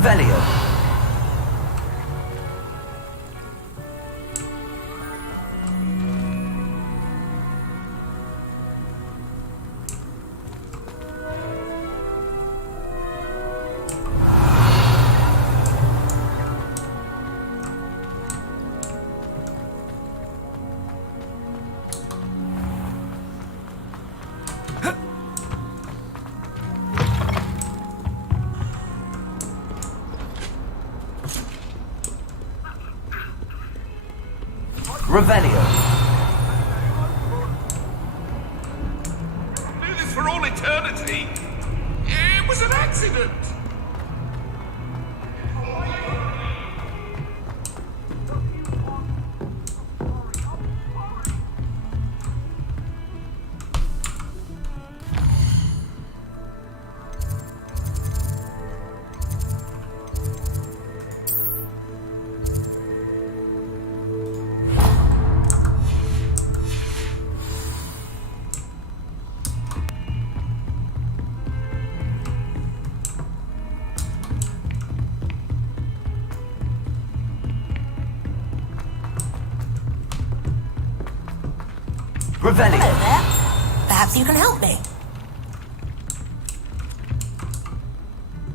Revelio. Revelio. Knew this for all eternity. It was an accident. Revelio. Hello there. Perhaps you can help me.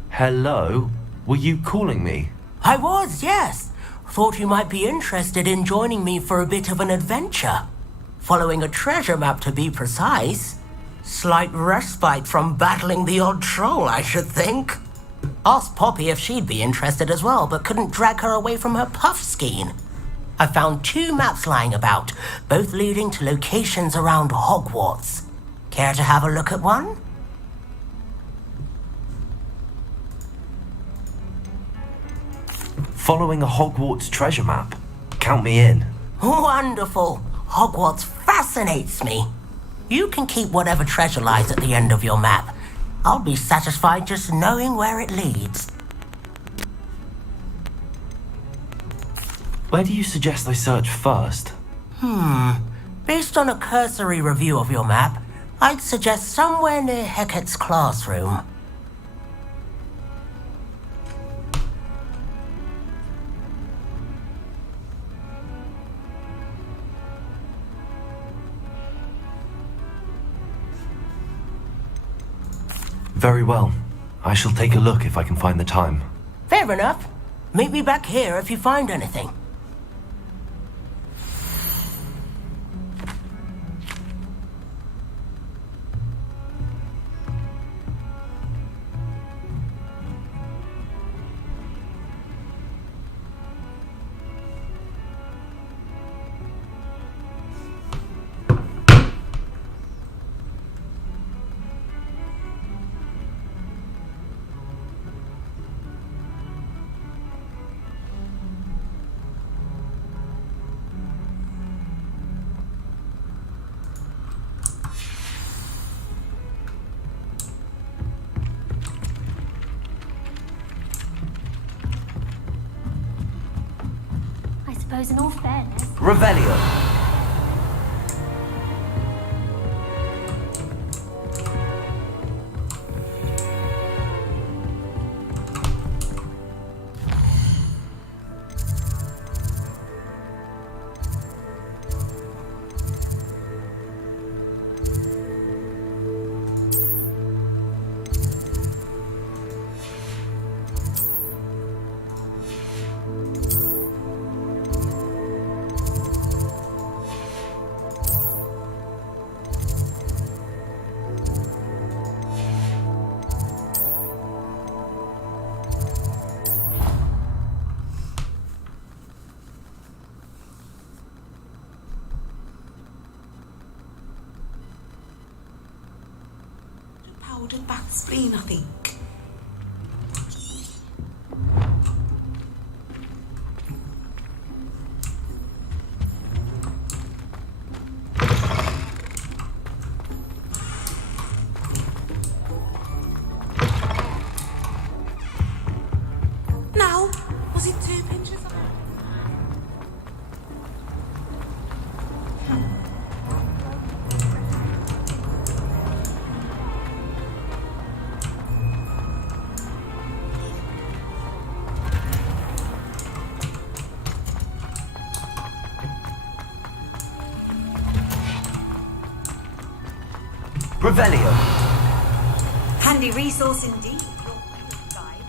Hello? Were you calling me? I was, yes. Thought you might be interested in joining me for a bit of an adventure. Following a treasure map, to be precise. Slight respite from battling the odd troll, I should think. Asked Poppy if she'd be interested as well, but couldn't drag her away from her puff skein. I found 2 maps lying about, both leading to locations around Hogwarts. Care to have a look at one? Following a Hogwarts treasure map? Count me in. Wonderful. Hogwarts fascinates me. You can keep whatever treasure lies at the end of your map. I'll be satisfied just knowing where it leads. Where do you suggest I search first? Based on a cursory review of your map, I'd suggest somewhere near Hecat's classroom. Very well. I shall take a look if I can find the time. Fair enough. Meet me back here if you find anything. I suppose in all fairness... Revelio. Powdered bath spleen, I think. No, was it 2 pinches? Revelio. Handy resource indeed. Guide.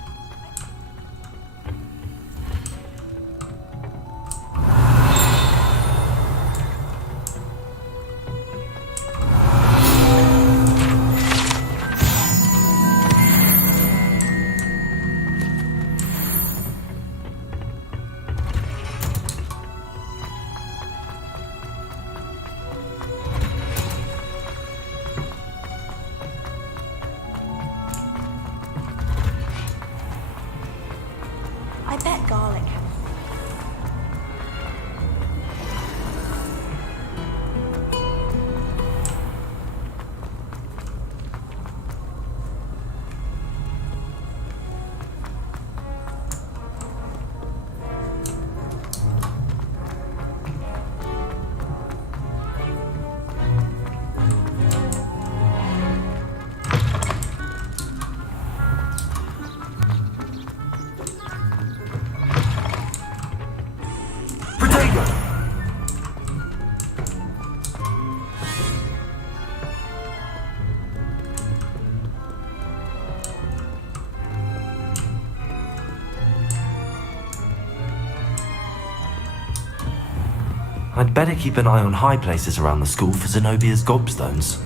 I bet garlic. I'd better keep an eye on high places around the school for Zenobia's gobstones.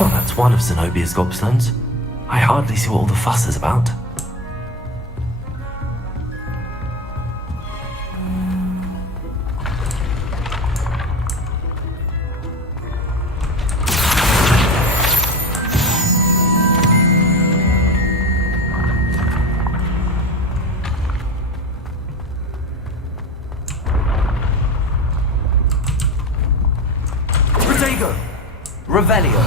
Well, that's one of Zenobia's gobstones. I hardly see what all the fuss is about. Revelio.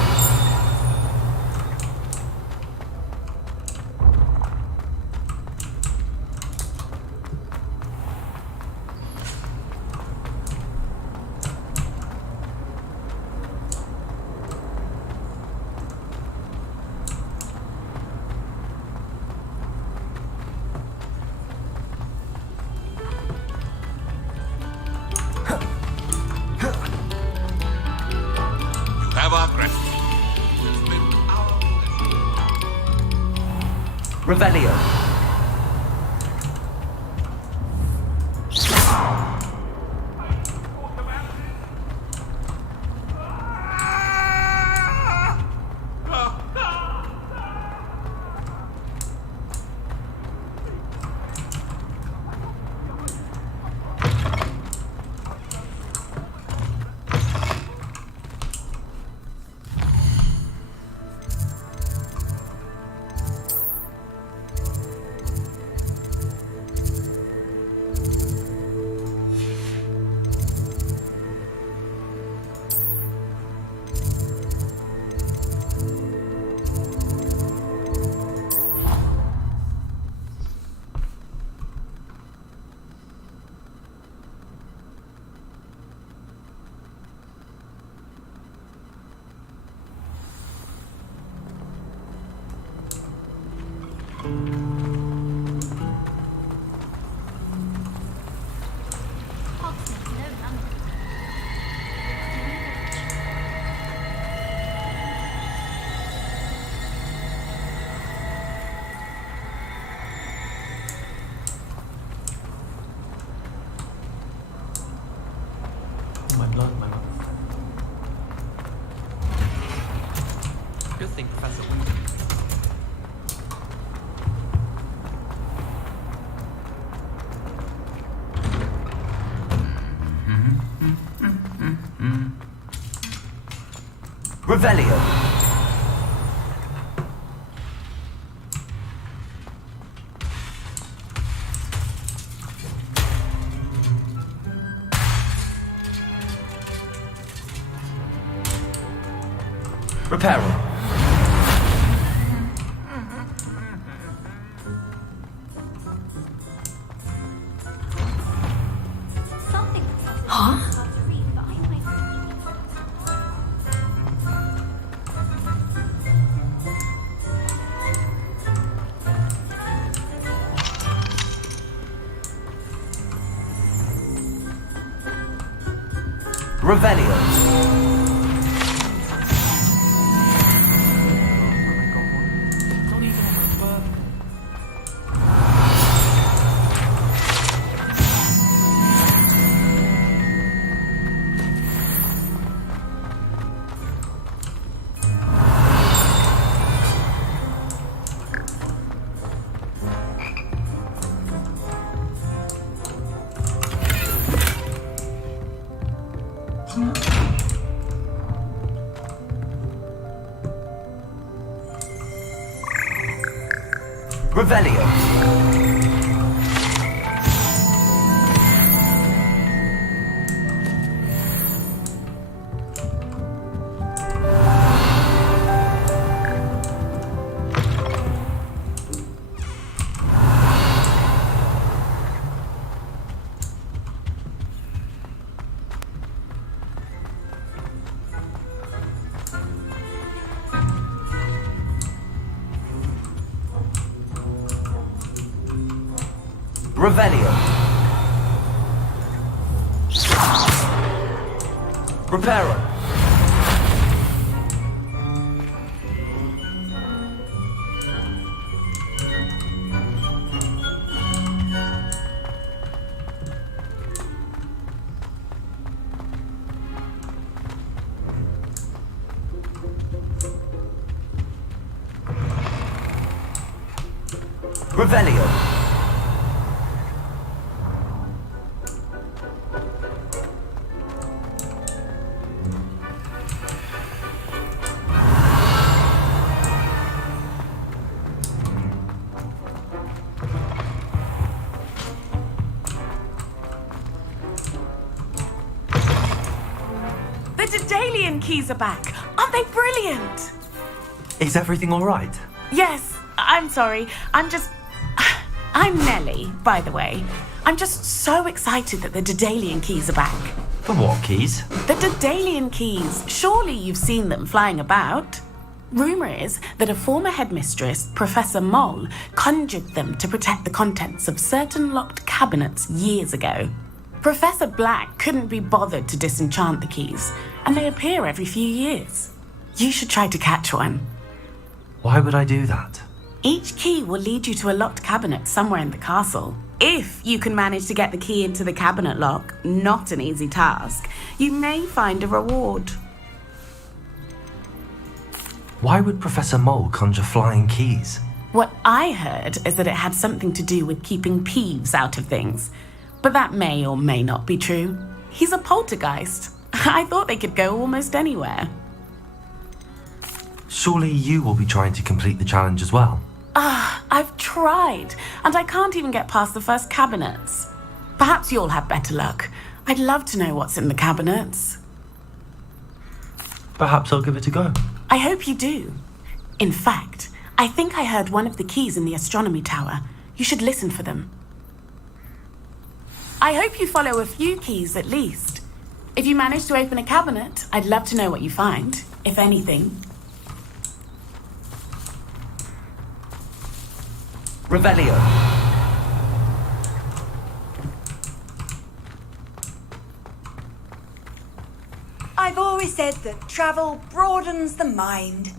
Have our crest. It's been our pleasure. Revelio. My blood, my blood. Good thing, Professor. Revelio. Reparo. Something. Huh? Hard to read, but I might. Revelio. Revelio. Revelio. Reparo. Revelio. The Daedalian keys are back. Aren't they brilliant? Is everything all right? Yes, I'm sorry. I'm Nellie, by the way. I'm just so excited that the Daedalian keys are back. The what keys? The Daedalian keys. Surely you've seen them flying about. Rumour is that a former headmistress, Professor Moll, conjured them to protect the contents of certain locked cabinets years ago. Professor Black couldn't be bothered to disenchant the keys, and they appear every few years. You should try to catch one. Why would I do that? Each key will lead you to a locked cabinet somewhere in the castle. If you can manage to get the key into the cabinet lock, not an easy task, you may find a reward. Why would Professor Mole conjure flying keys? What I heard is that it had something to do with keeping Peeves out of things. But that may or may not be true. He's a poltergeist. I thought they could go almost anywhere. Surely you will be trying to complete the challenge as well. I've tried, and I can't even get past the first cabinets. Perhaps you'll have better luck. I'd love to know what's in the cabinets. Perhaps I'll give it a go. I hope you do. In fact, I think I heard one of the keys in the astronomy tower. You should listen for them. I hope you follow a few keys at least. If you manage to open a cabinet, I'd love to know what you find, if anything. Revelio. I've always said that travel broadens the mind.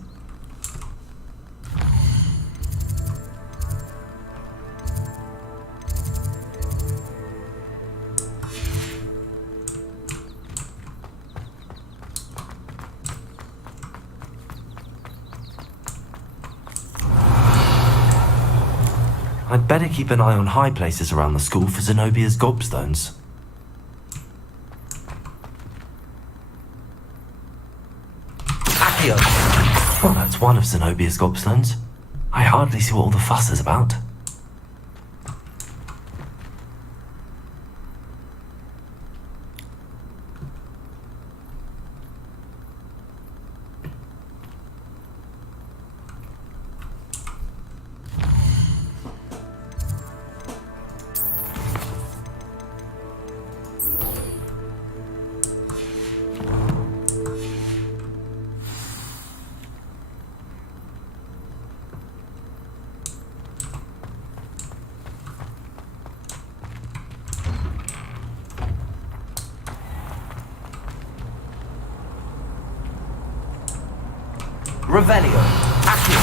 I'd better keep an eye on high places around the school for Zenobia's gobstones. Accio. Well, that's one of Zenobia's gobstones. I hardly see what all the fuss is about. Revelio. Accio.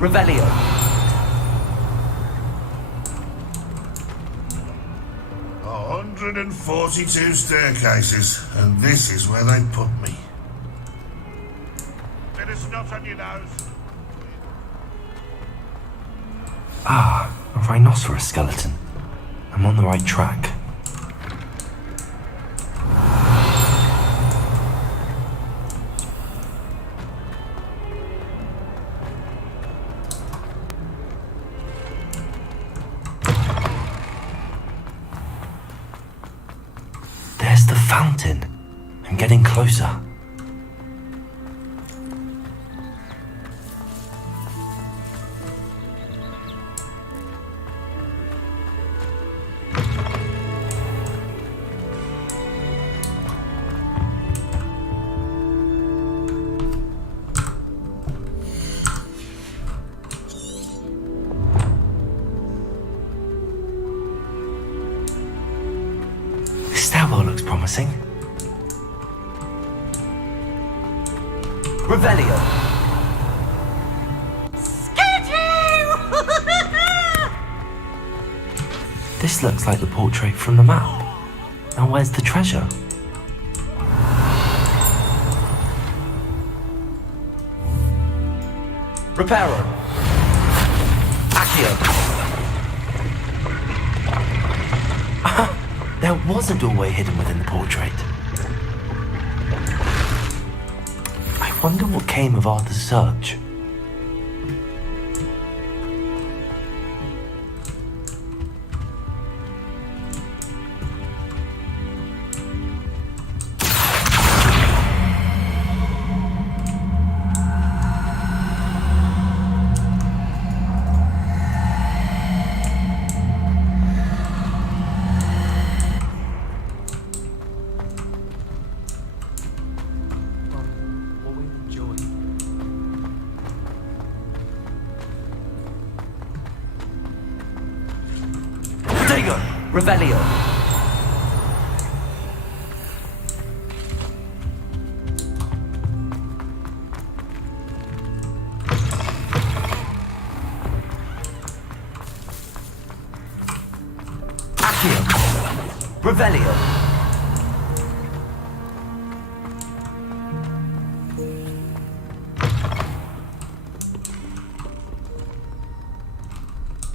Revelio. 142 staircases, and this is where they put me. Bit of snot on your nose. Ah, a rhinoceros skeleton. I'm on the right track. There's the fountain. I'm getting closer. This stairwell looks promising. Revelio. This looks like the portrait from the map. Now where's the treasure? Reparo. Accio. There was a doorway hidden within the portrait. I wonder what came of Arthur's search. What we enjoy. Digo. Revelio. Accio. Revelio.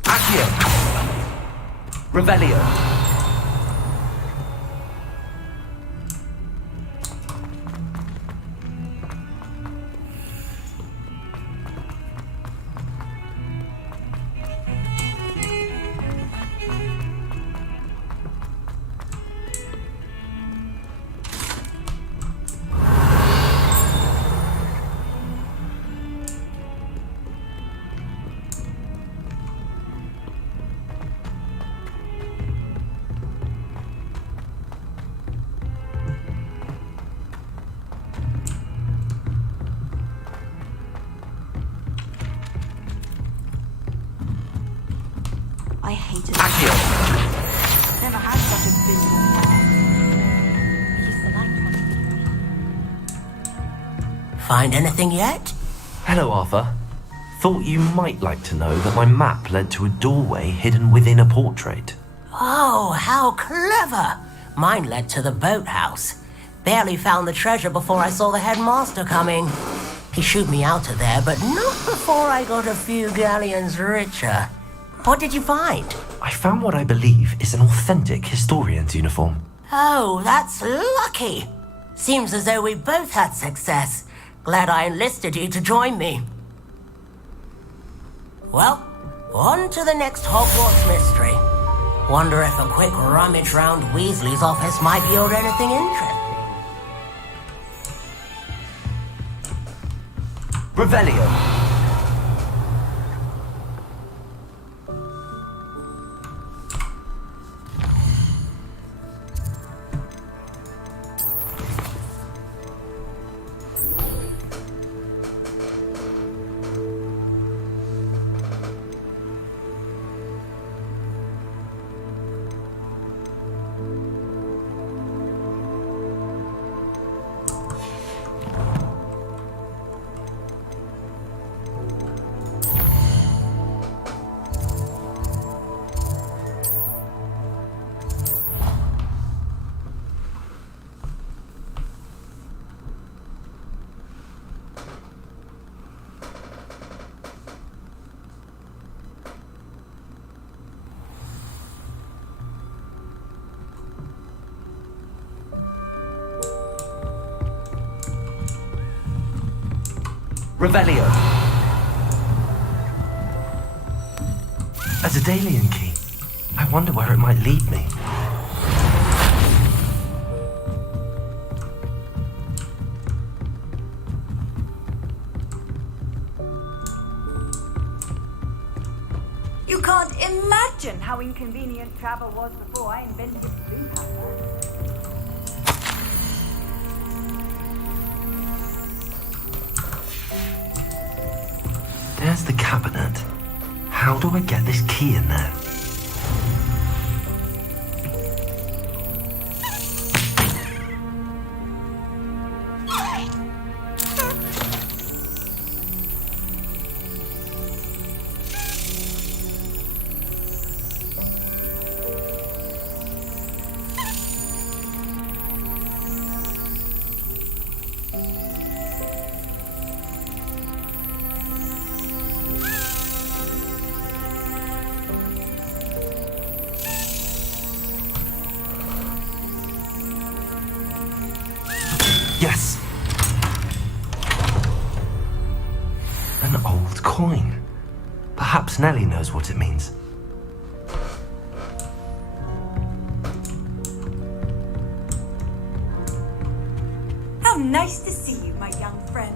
Accio. Revelio. I hated it. Accio. Never had such a visible mom. Use the light one. Find anything yet? Hello, Arthur. Thought you might like to know that my map led to a doorway hidden within a portrait. Oh, how clever! Mine led to the boathouse. Barely found the treasure before I saw the headmaster coming. He shooed me out of there, but not before I got a few galleons richer. What did you find? I found what I believe is an authentic historian's uniform. Oh, that's lucky. Seems as though we both had success. Glad I enlisted you to join me. Well, on to the next Hogwarts mystery. Wonder if a quick rummage round Weasley's office might yield anything interesting. Revelio. Revelio. A Daedalian key. I wonder where it might lead me. You can't imagine how inconvenient travel was before I invented blue powder. There's the cabinet. How do I get this key in there? Yes! An old coin. Perhaps Nellie knows what it means. How nice to see you, my young friend.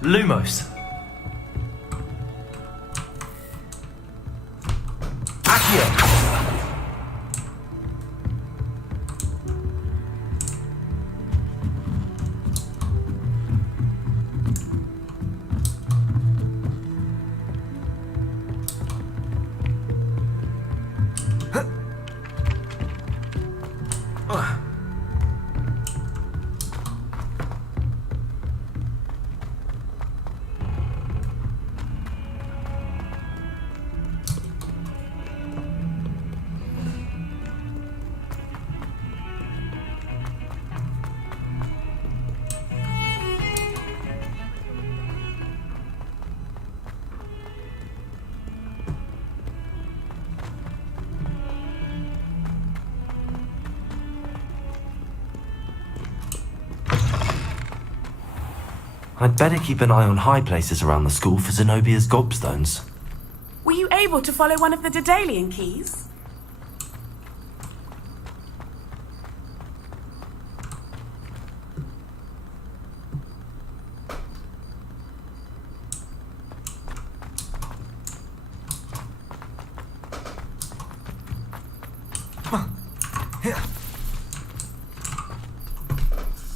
Lumos. Accio. I'd better keep an eye on high places around the school for Zenobia's gobstones. Were you able to follow one of the Daedalian keys?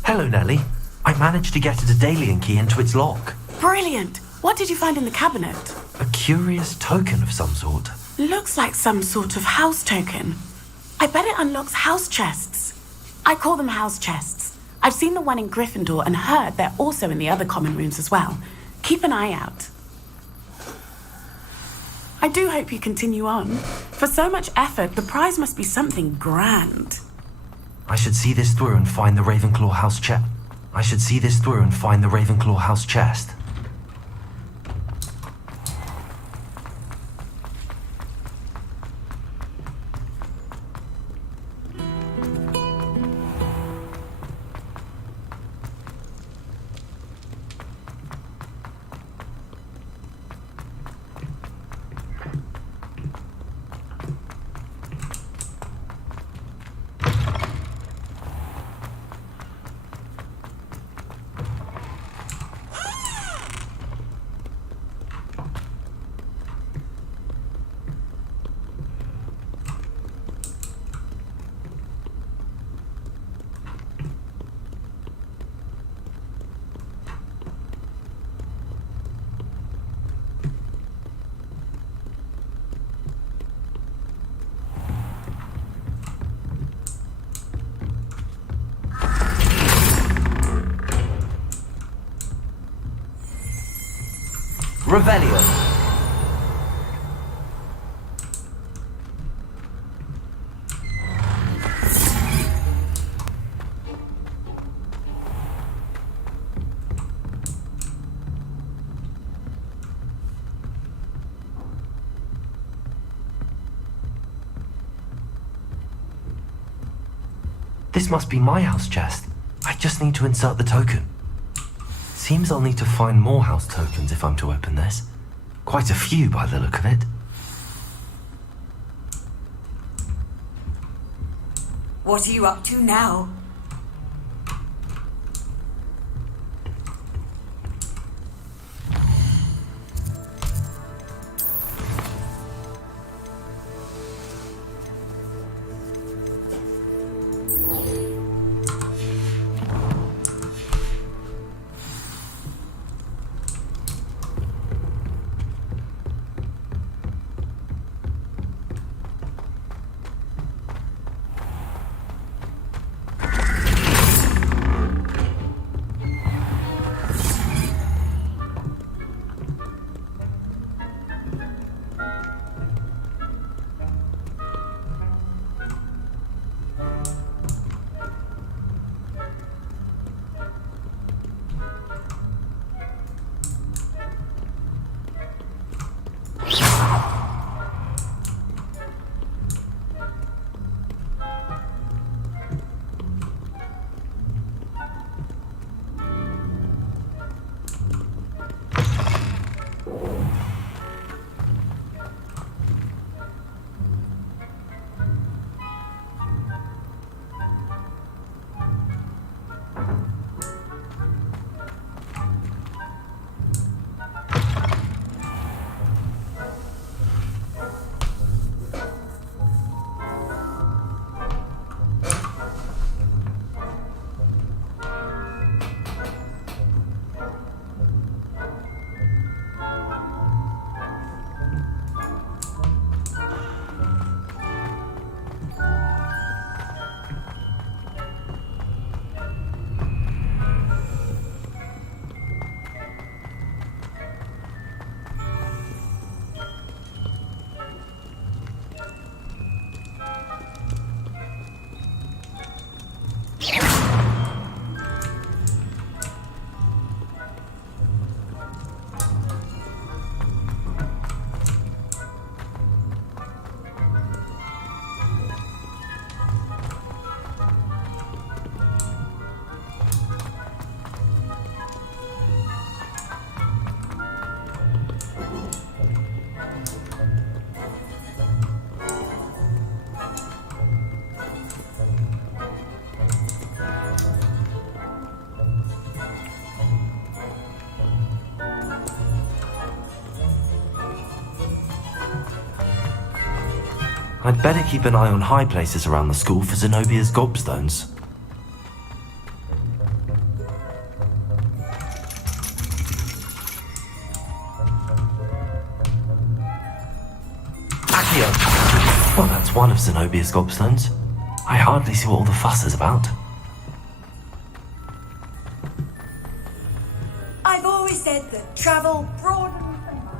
Hello, Nellie. I managed to get a Daedalian key into its lock. Brilliant! What did you find in the cabinet? A curious token of some sort. Looks like some sort of house token. I bet it unlocks house chests. I call them house chests. I've seen the one in Gryffindor and heard they're also in the other common rooms as well. Keep an eye out. I do hope you continue on. For so much effort, the prize must be something grand. I should see this through and find the Ravenclaw house chest. Revelio. This must be my house chest. I just need to insert the token. Seems I'll need to find more house tokens if I'm to open this. Quite a few by the look of it. What are you up to now? I'd better keep an eye on high places around the school for Zenobia's gobstones. Accio! Well, that's one of Zenobia's gobstones. I hardly see what all the fuss is about. I've always said that travel broadens the mind.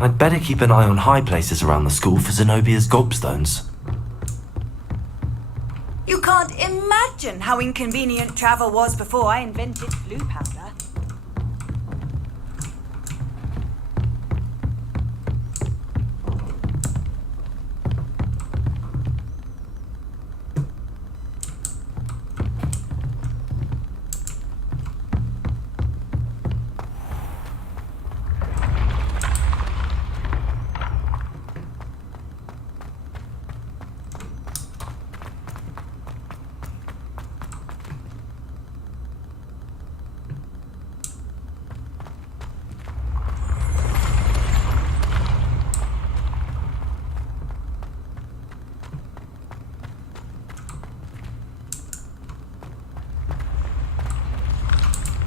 I'd better keep an eye on high places around the school for Zenobia's gobstones. how inconvenient travel was before I invented blue powder.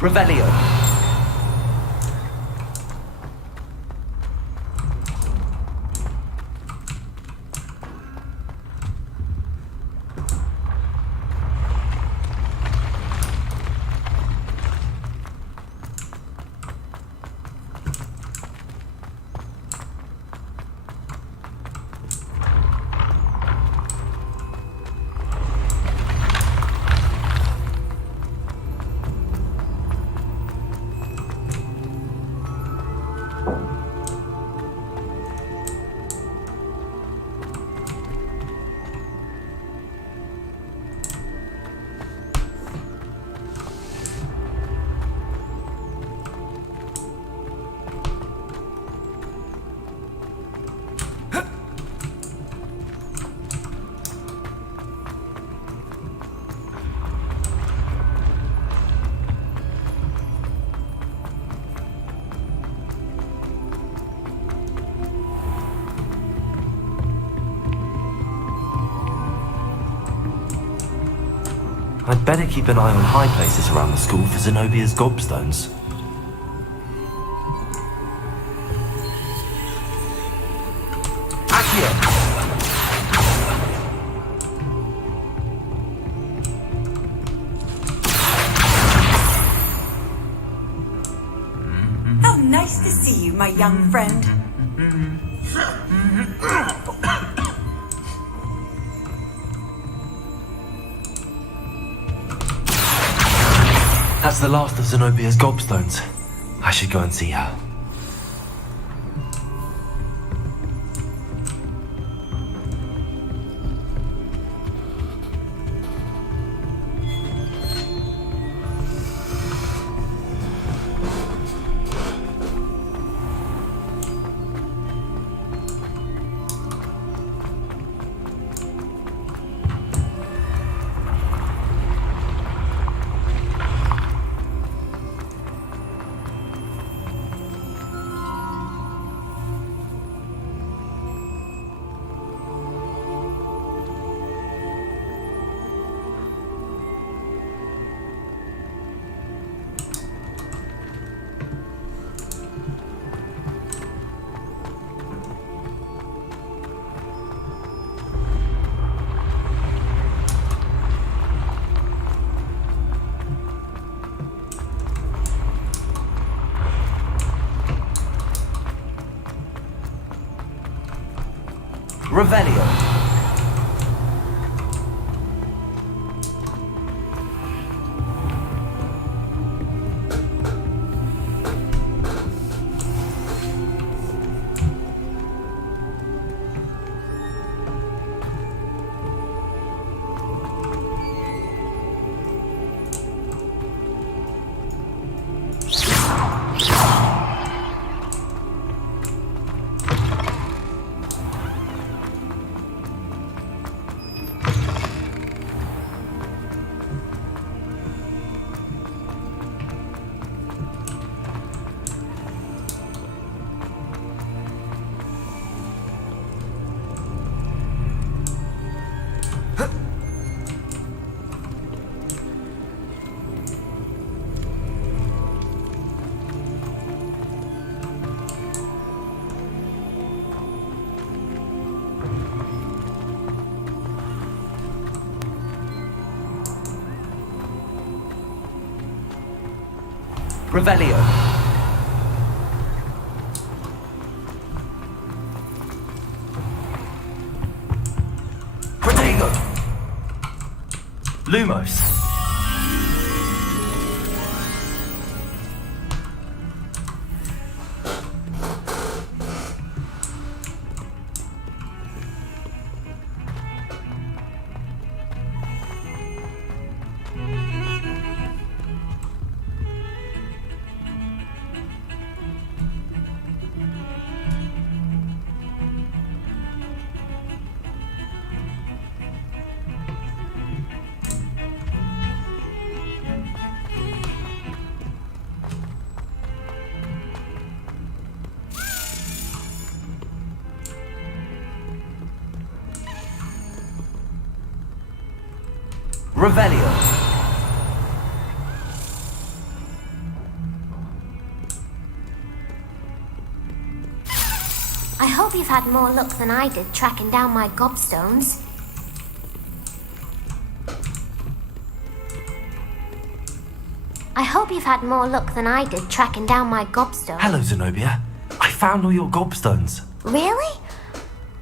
Revelio. I'd better keep an eye on high places around the school for Zenobia's gobstones. Accio. How nice to see you, my young friend. That's the last of Zenobia's gobstones. I should go and see her. Revelio. Revelio. Protego! Lumos! Revelio. I hope you've had more luck than I did tracking down my gobstones. I hope you've had more luck than I did tracking down my gobstones. Hello, Zenobia. I found all your gobstones. Really?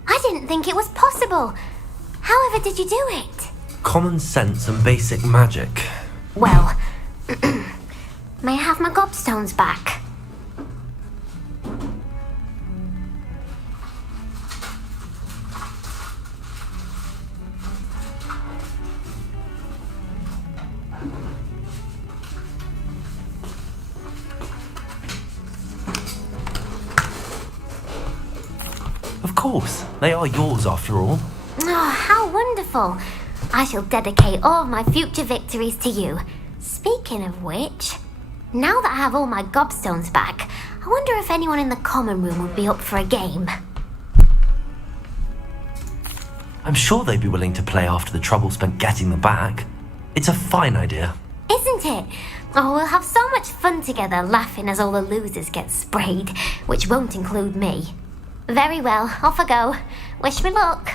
I didn't think it was possible. However did you do it? Common sense and basic magic. Well, may I have my gobstones back? Of course, they are yours after all. Oh, how wonderful. I shall dedicate all my future victories to you. Speaking of which, now that I have all my gobstones back, I wonder if anyone in the common room would be up for a game. I'm sure they'd be willing to play after the trouble spent getting them back. It's a fine idea. Isn't it? Oh, we'll have so much fun together laughing as all the losers get sprayed, which won't include me. Very well, off I go. Wish me luck.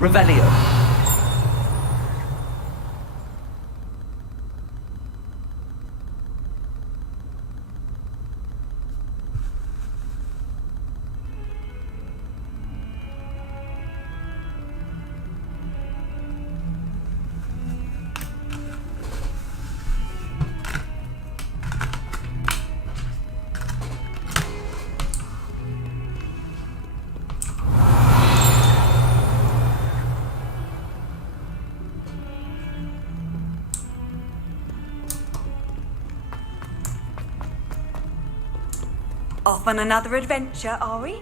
Revelio. Off on another adventure, are we?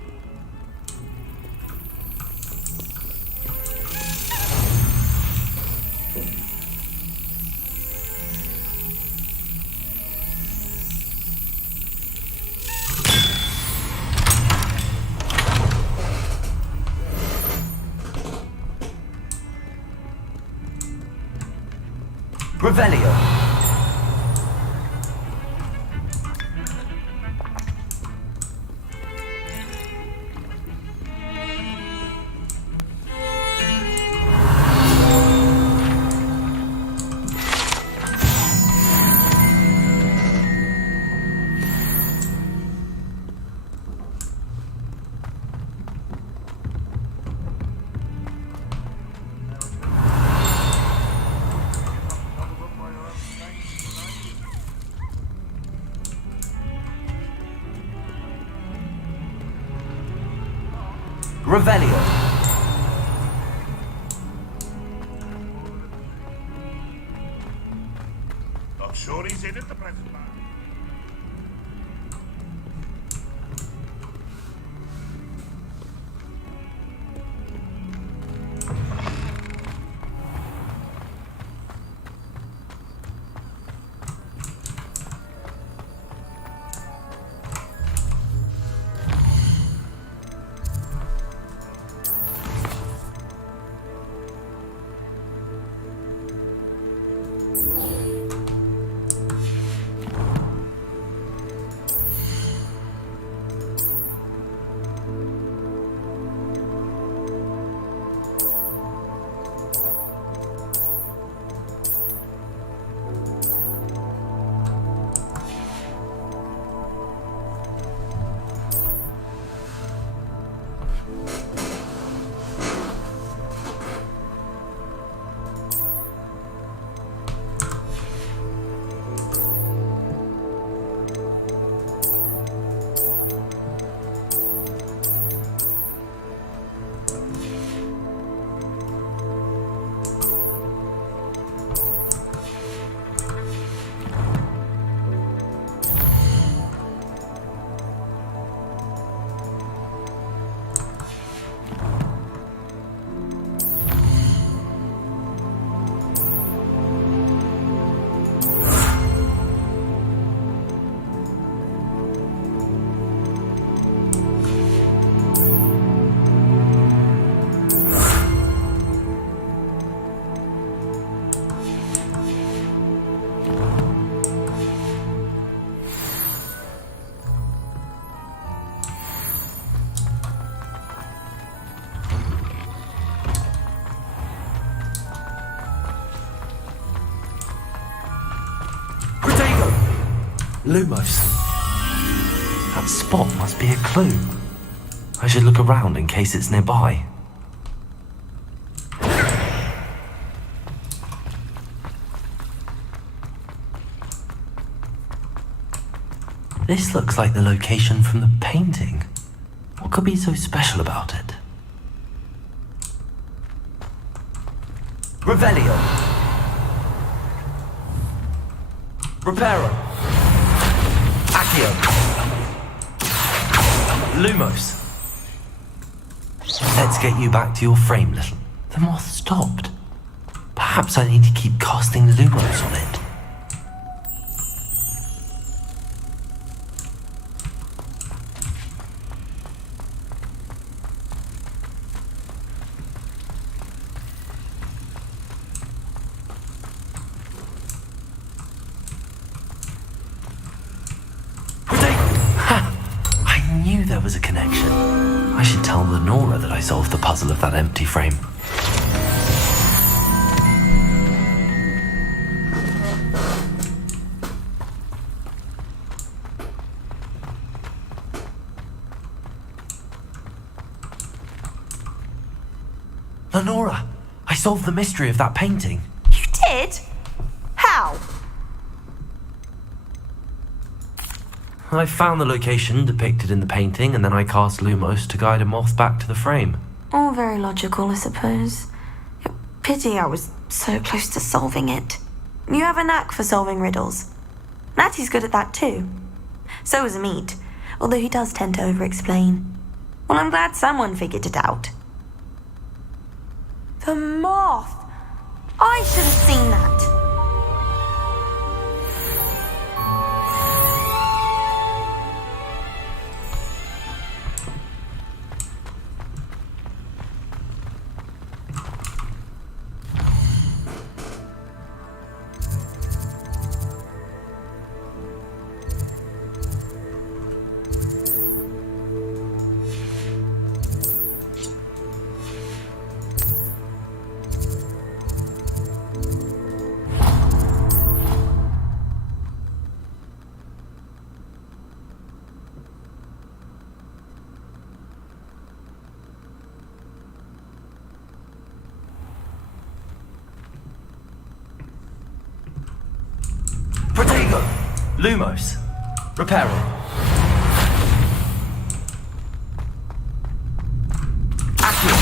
Revelio. Revelio. I'm sure he's in at the present moment. Lumos. That spot must be a clue. I should look around in case it's nearby. This looks like the location from the painting. What could be so special about it? Revelio. Reparo. Accio. Lumos. Let's get you back to your frame, little. The moth stopped. Perhaps I need to keep casting Lumos on it. There was a connection. I should tell Lenora that I solved the puzzle of that empty frame. Lenora, I solved the mystery of that painting. You did? How? I found the location depicted in the painting, and then I cast Lumos to guide a moth back to the frame. All very logical, I suppose. Pity I was so close to solving it. You have a knack for solving riddles. Natty's good at that too. So is Meat, although he does tend to over-explain. Well, I'm glad someone figured it out. The moth! I should have seen that. Protego! Lumos. Reparo. Accio.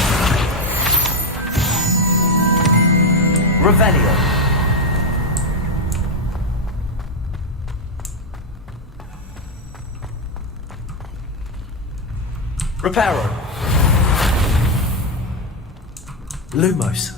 Revelio. Reparo. Lumos.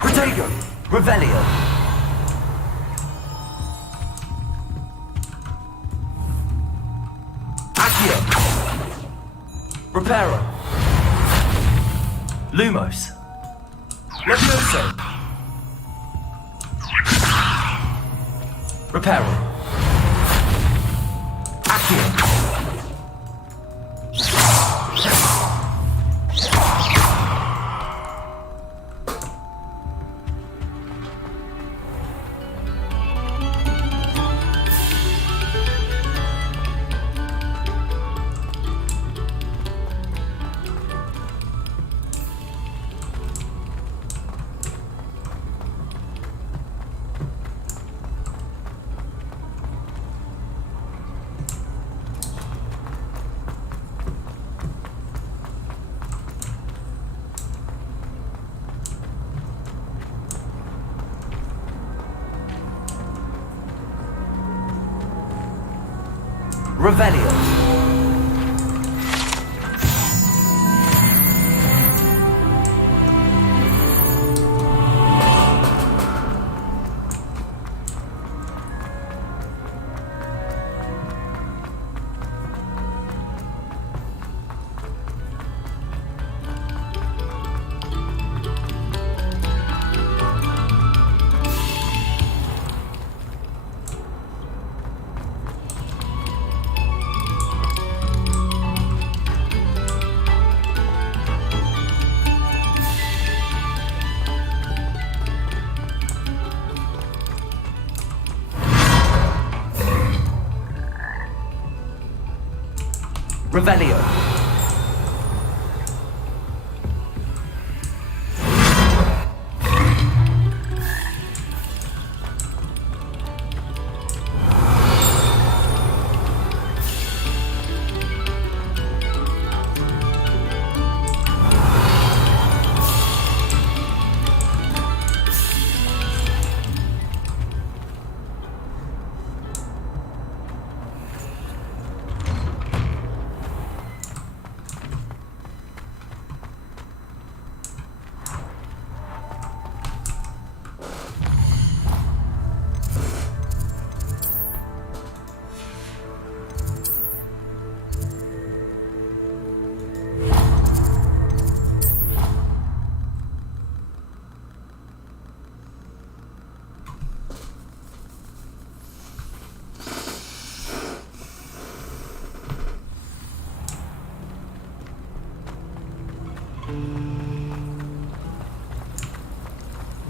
Protego. Revelio. Accio. Reparo. Lumos. Levioso. Reparo. Accio. Revelio. Revelio.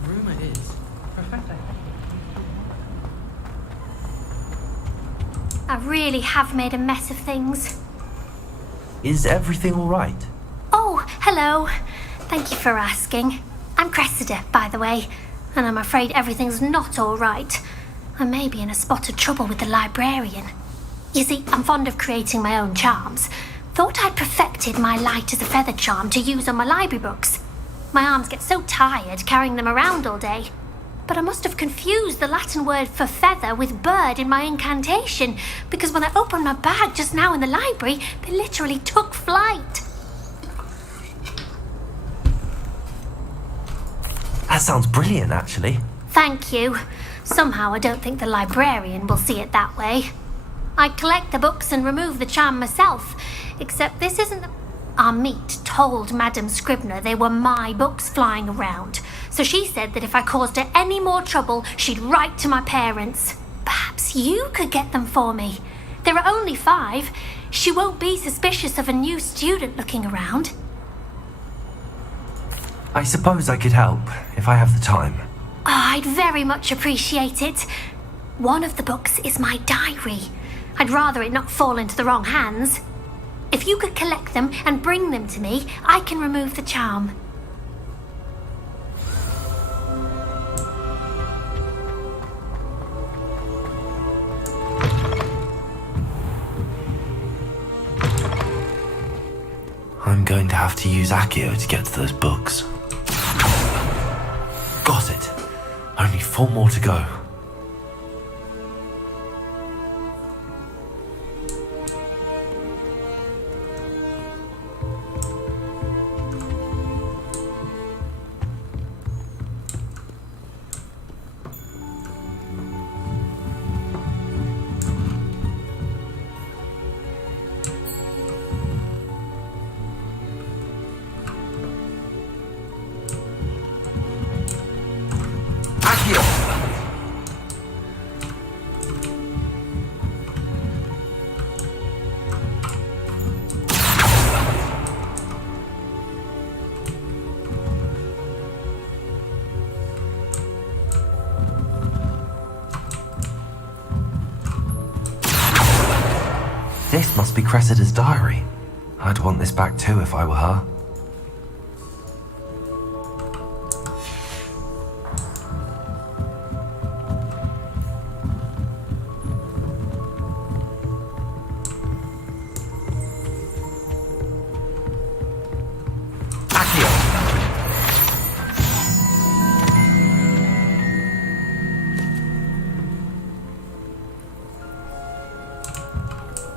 Rumor is, Professor. I really have made a mess of things. Is everything all right? Oh, hello. Thank you for asking. I'm Cressida, by the way, and I'm afraid everything's not all right. I may be in a spot of trouble with the librarian. You see, I'm fond of creating my own charms. Thought I'd perfected my light as a feather charm to use on my library books. My arms get so tired carrying them around all day. But I must have confused the Latin word for feather with bird in my incantation, because when I opened my bag just now in the library, they literally took flight. That sounds brilliant, actually. Thank you. Somehow I don't think the librarian will see it that way. I'd collect the books and remove the charm myself, except this isn't the... Our meet told Madame Scribner they were my books flying around, so she said that if I caused her any more trouble, she'd write to my parents. Perhaps you could get them for me. There are only 5. She won't be suspicious of a new student looking around. I suppose I could help, if I have the time. Oh, I'd very much appreciate it. One of the books is my diary. I'd rather it not fall into the wrong hands. If you could collect them and bring them to me, I can remove the charm. I'm going to have to use Accio to get to those books. Got it. Only 4 more to go. This must be Cressida's diary. I'd want this back too if I were her.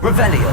Revelio.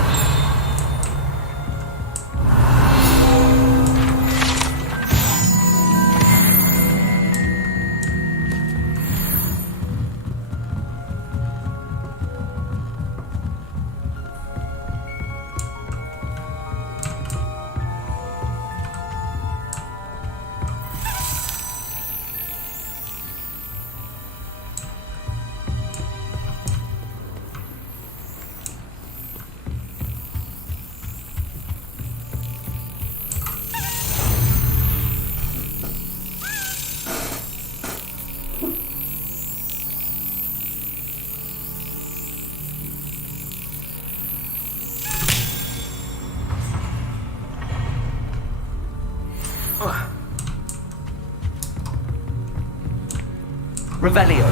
Revelio.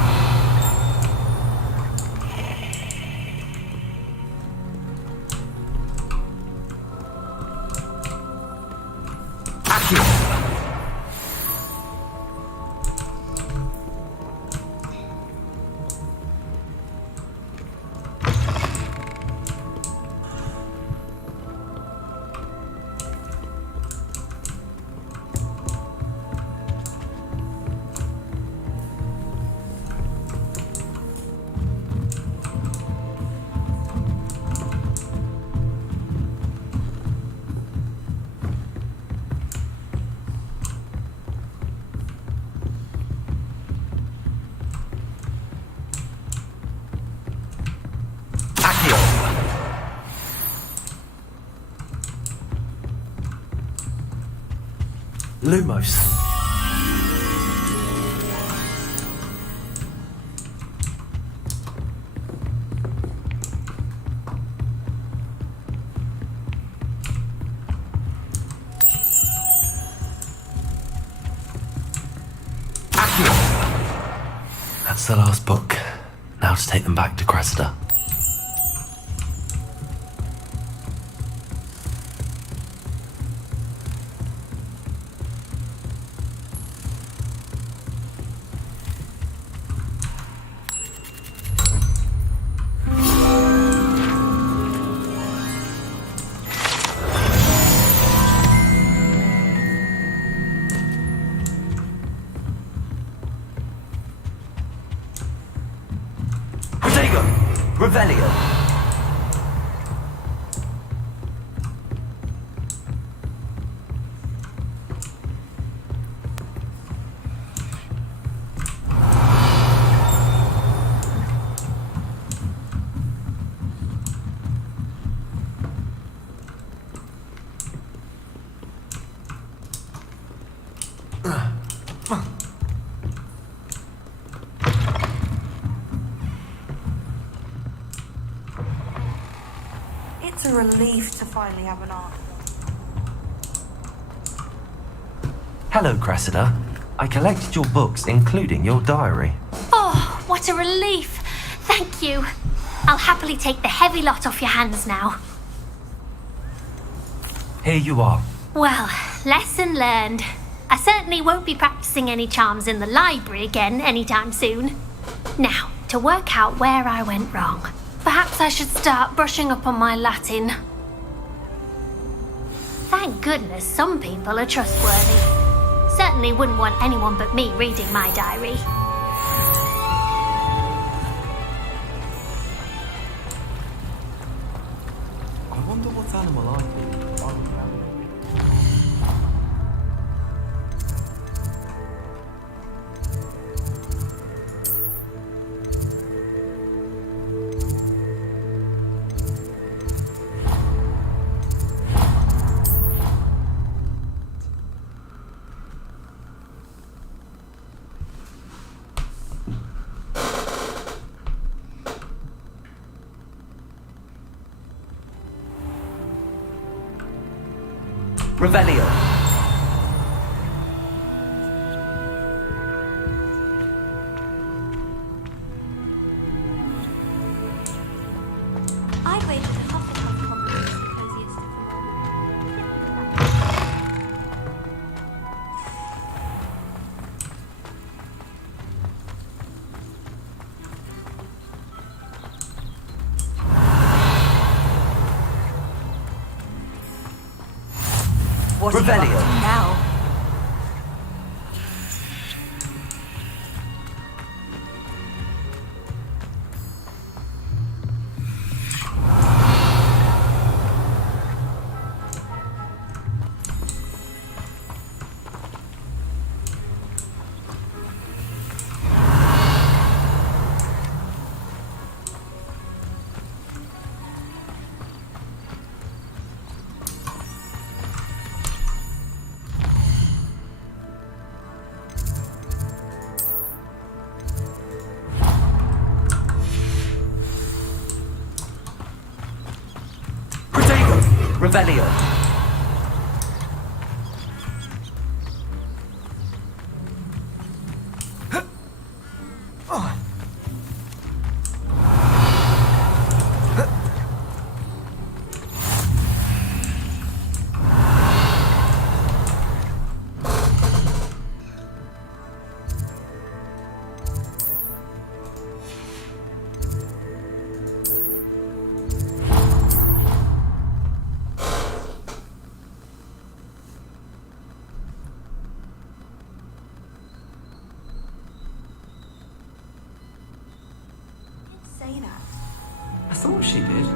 Accio. Lumos. That's the last book. Now to take them back to Cressida. Revelio. It's a relief to finally have an answer. Hello, Cressida. I collected your books, including your diary. Oh, what a relief. Thank you. I'll happily take the heavy lot off your hands now. Here you are. Well, lesson learned. I certainly won't be practicing any charms in the library again anytime soon. Now, to work out where I went wrong. Perhaps I should start brushing up on my Latin. Thank goodness some people are trustworthy. Certainly wouldn't want anyone but me reading my diary. I wonder what animal I think. Revelio. I'd waited a Hufflepuff conversation coziest of them What are you up Revelio. to now? Revelio. I thought she did.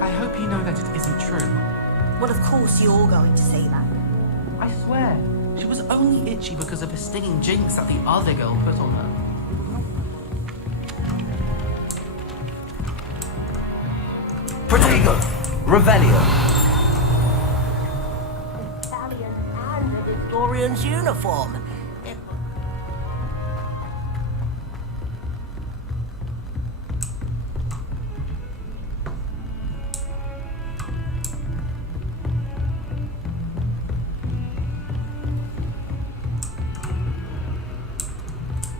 I hope you know that it isn't true. Well, of course you're going to say that. I swear, she was only itchy because of a stinging jinx that the other girl put on her. Protego! Revelio! Italian and a historian's uniform.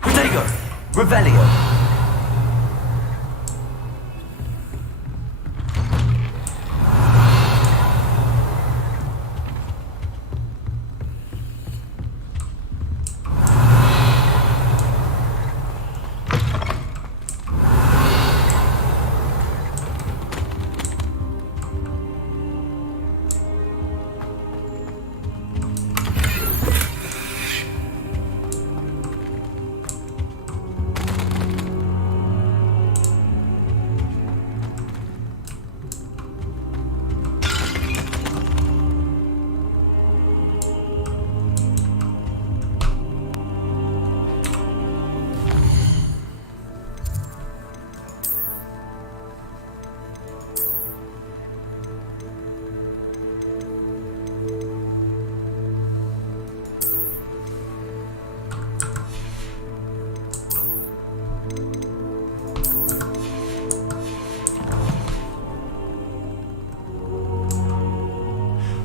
Protego! Revelio!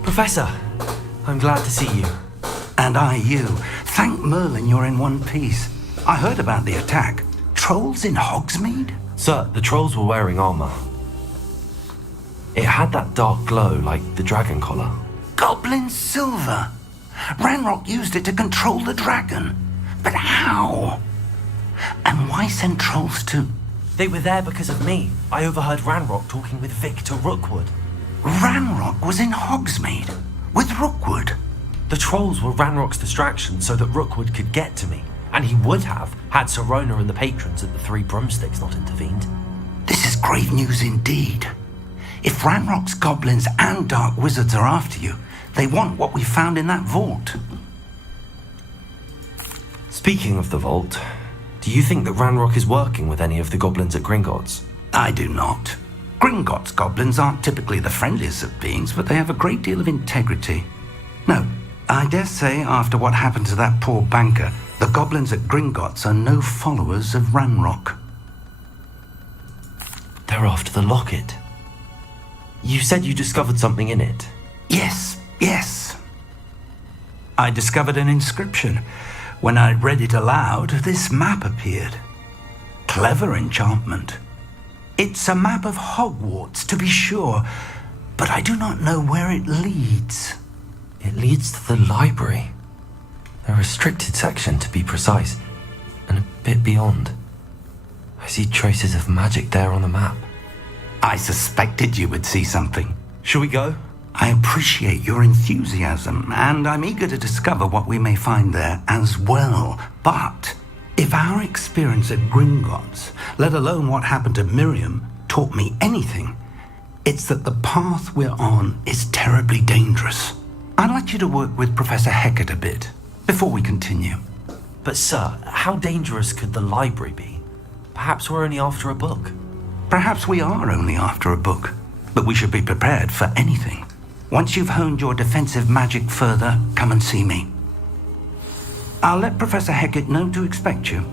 Professor, I'm glad to see you. And I you. Thank Merlin you're in one piece. I heard about the attack. Trolls in Hogsmeade? Sir, the trolls were wearing armor. It had that dark glow like the dragon collar. Goblin silver. Ranrock used it to control the dragon. But how? And why send trolls to... They were there because of me. I overheard Ranrock talking with Victor Rookwood. Ranrock was in Hogsmeade with Rookwood. The trolls were Ranrock's distraction so that Rookwood could get to me. And he would have had Sirona and the patrons at the Three Broomsticks not intervened. This is grave news indeed. If Ranrock's goblins and dark wizards are after you, they want what we found in that vault. Speaking of the vault, do you think that Ranrock is working with any of the goblins at Gringotts? I do not. Gringotts goblins aren't typically the friendliest of beings, but they have a great deal of integrity. No, I dare say after what happened to that poor banker, the goblins at Gringotts are no followers of Ranrock. They're after the locket. You said you discovered something in it. Yes. I discovered an inscription. When I read it aloud, this map appeared. Clever enchantment. It's a map of Hogwarts, to be sure, but I do not know where it leads. It leads to the library. A restricted section, to be precise, and a bit beyond. I see traces of magic there on the map. I suspected you would see something. Shall we go? I appreciate your enthusiasm, and I'm eager to discover what we may find there as well. But if our experience at Gringotts, let alone what happened to Miriam, taught me anything, it's that the path we're on is terribly dangerous. I'd like you to work with Professor Hecat a bit before we continue. But sir, how dangerous could the library be? Perhaps we're only after a book. Perhaps we are only after a book, but we should be prepared for anything. Once you've honed your defensive magic further, come and see me. I'll let Professor Hecat know to expect you.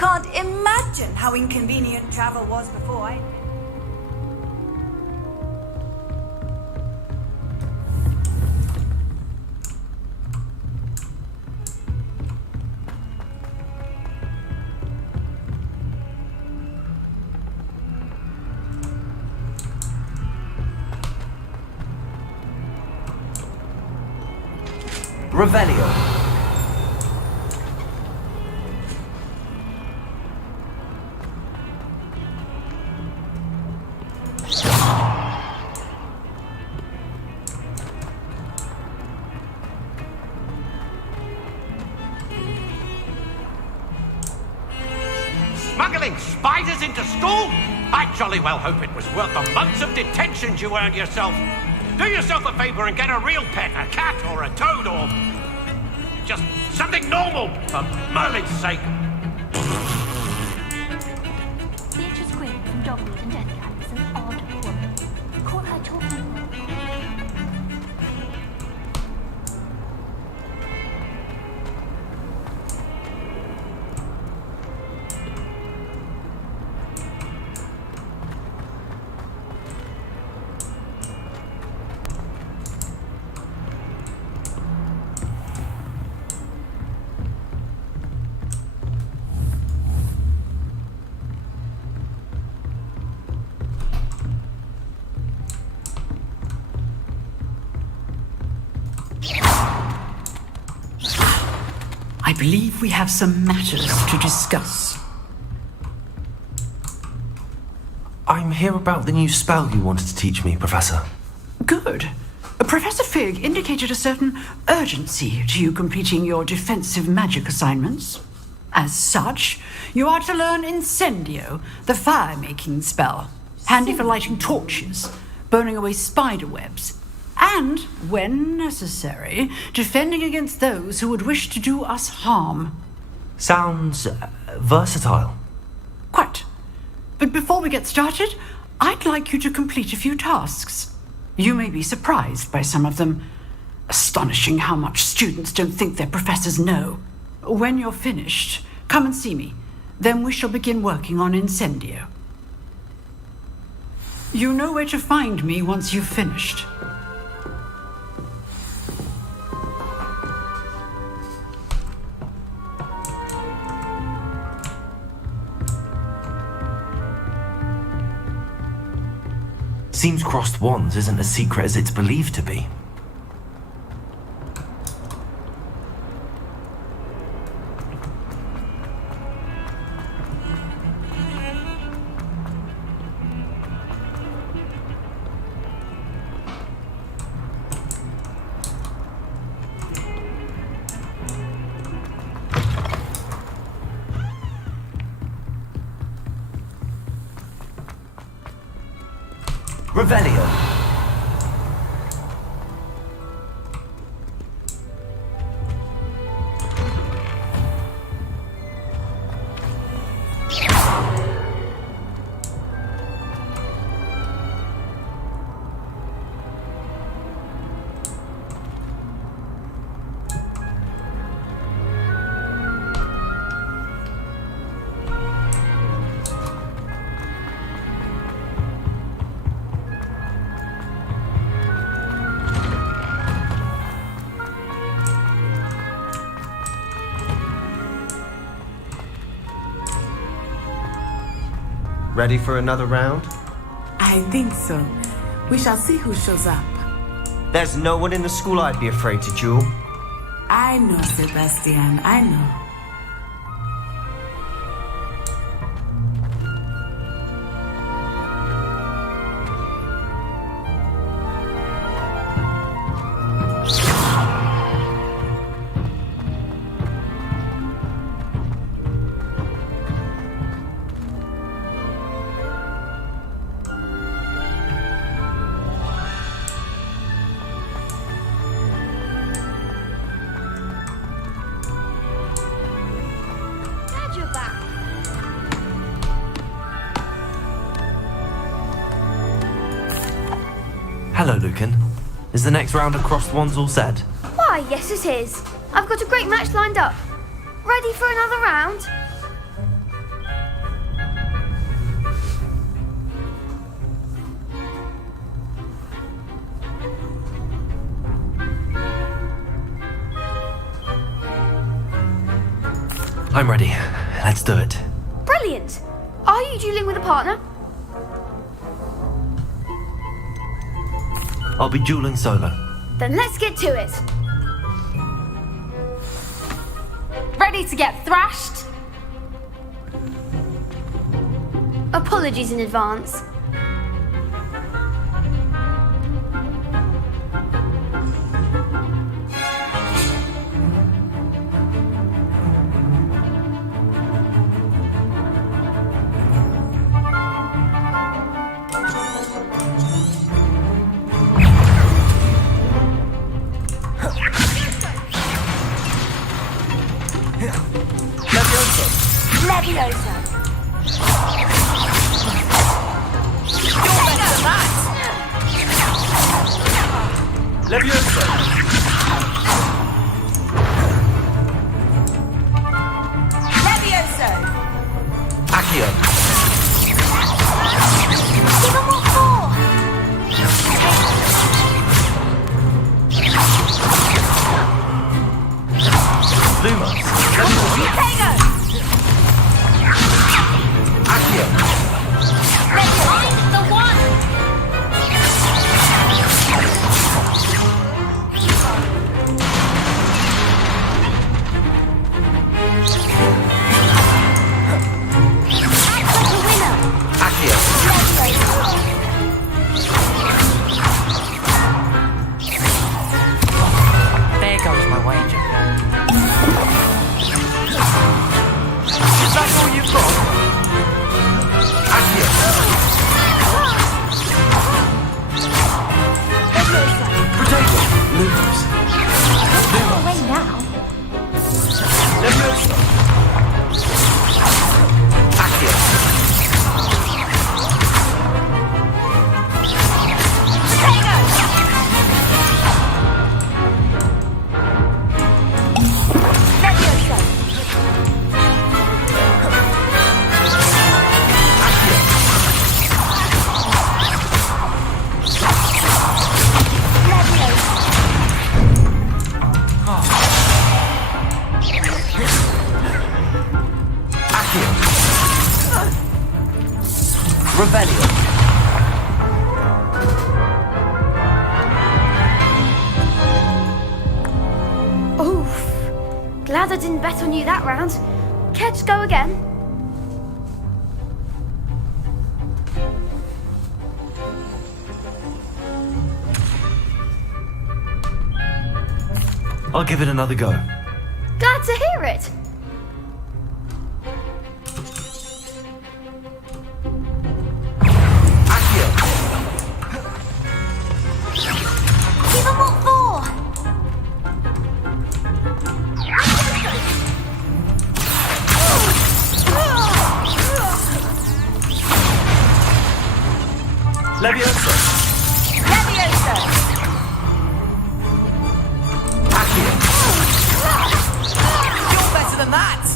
can't imagine how inconvenient travel was before I... Revelio. Smuggling spiders into school? I jolly well hope it was worth the months of detentions you earned yourself. Do yourself a favor and get a real pet, a cat or a toad or... just something normal, for Merlin's sake. Beatrice Quinn from Dogmeat and Death Cat is an odd woman. Call her talking... I believe we have some matters to discuss. I'm here about the new spell you wanted to teach me, Professor. Good. Professor Fig indicated a certain urgency to you completing your defensive magic assignments. As such, you are to learn Incendio, the fire-making spell, handy for lighting torches, burning away spider webs, and, when necessary, defending against those who would wish to do us harm. Sounds versatile. Quite. But before we get started, I'd like you to complete a few tasks. You may be surprised by some of them. Astonishing how much students don't think their professors know. When you're finished, come and see me. Then we shall begin working on Incendio. You know where to find me once you've finished. Seems crossed wands isn't as secret as it's believed to be. Revelio. Ready for another round? I think so. We shall see who shows up. There's no one in the school I'd be afraid to duel. I know, Sebastian, I know. Hello, Lucan. Is the next round of crossed wands all set? Why, yes it is. I've got a great match lined up. Ready for another round? I'm ready. Let's do it. Brilliant! Are you dueling with a partner? I'll be dueling solo. Then let's get to it. Ready to get thrashed? Apologies in advance. Leviosa. Leviosa! Leviosa! Accio! Give him what for? Lumos! Leviosa! Tego! Accio! Find the one! Act like a winner! Accio! There goes my wager. Is that all you've got? Accio! Potato! Lumos! Go away now. Leviosa! Accio! Revelio. Oof. Glad I didn't bet on you that round. Care to go again? I'll give it another go. Glad to hear it. Give him what for? Leviosa! Leviosa! Accio! You're better than that!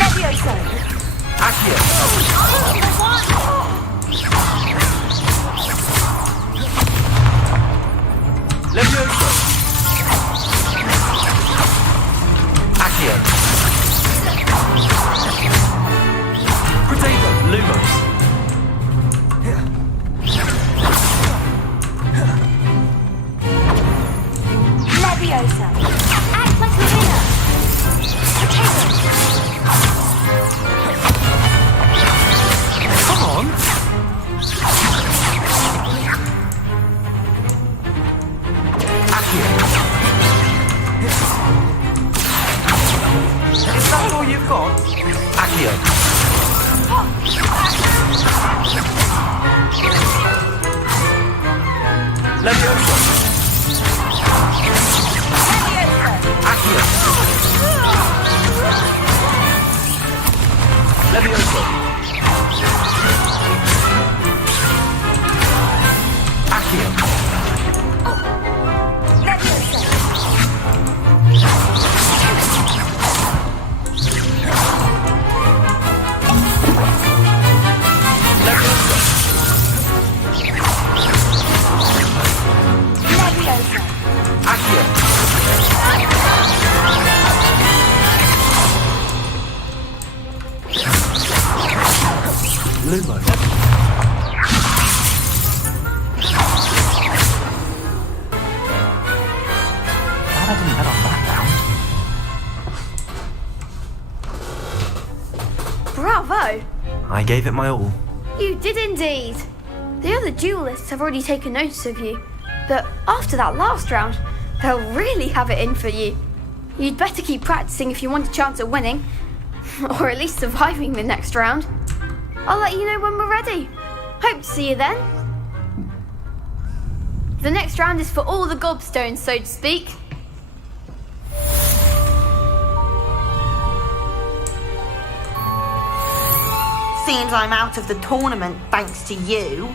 Leviosa! Accio! Leviosa! Accio! Potato! Lumos! Leviosa! Act like a winner! Come on! Accio! Is that all you've got? Accio! Leviosa! Accio! Leviosa! Accio! Leviosa! Lumos. Glad I didn't bet on that round. Bravo! I gave it my all. You did indeed. The other duelists have already taken notice of you, but after that last round, they'll really have it in for you. You'd better keep practicing if you want a chance at winning, or at least surviving the next round. I'll let you know when we're ready. Hope to see you then. The next round is for all the gobstones, so to speak. Seems I'm out of the tournament thanks to you.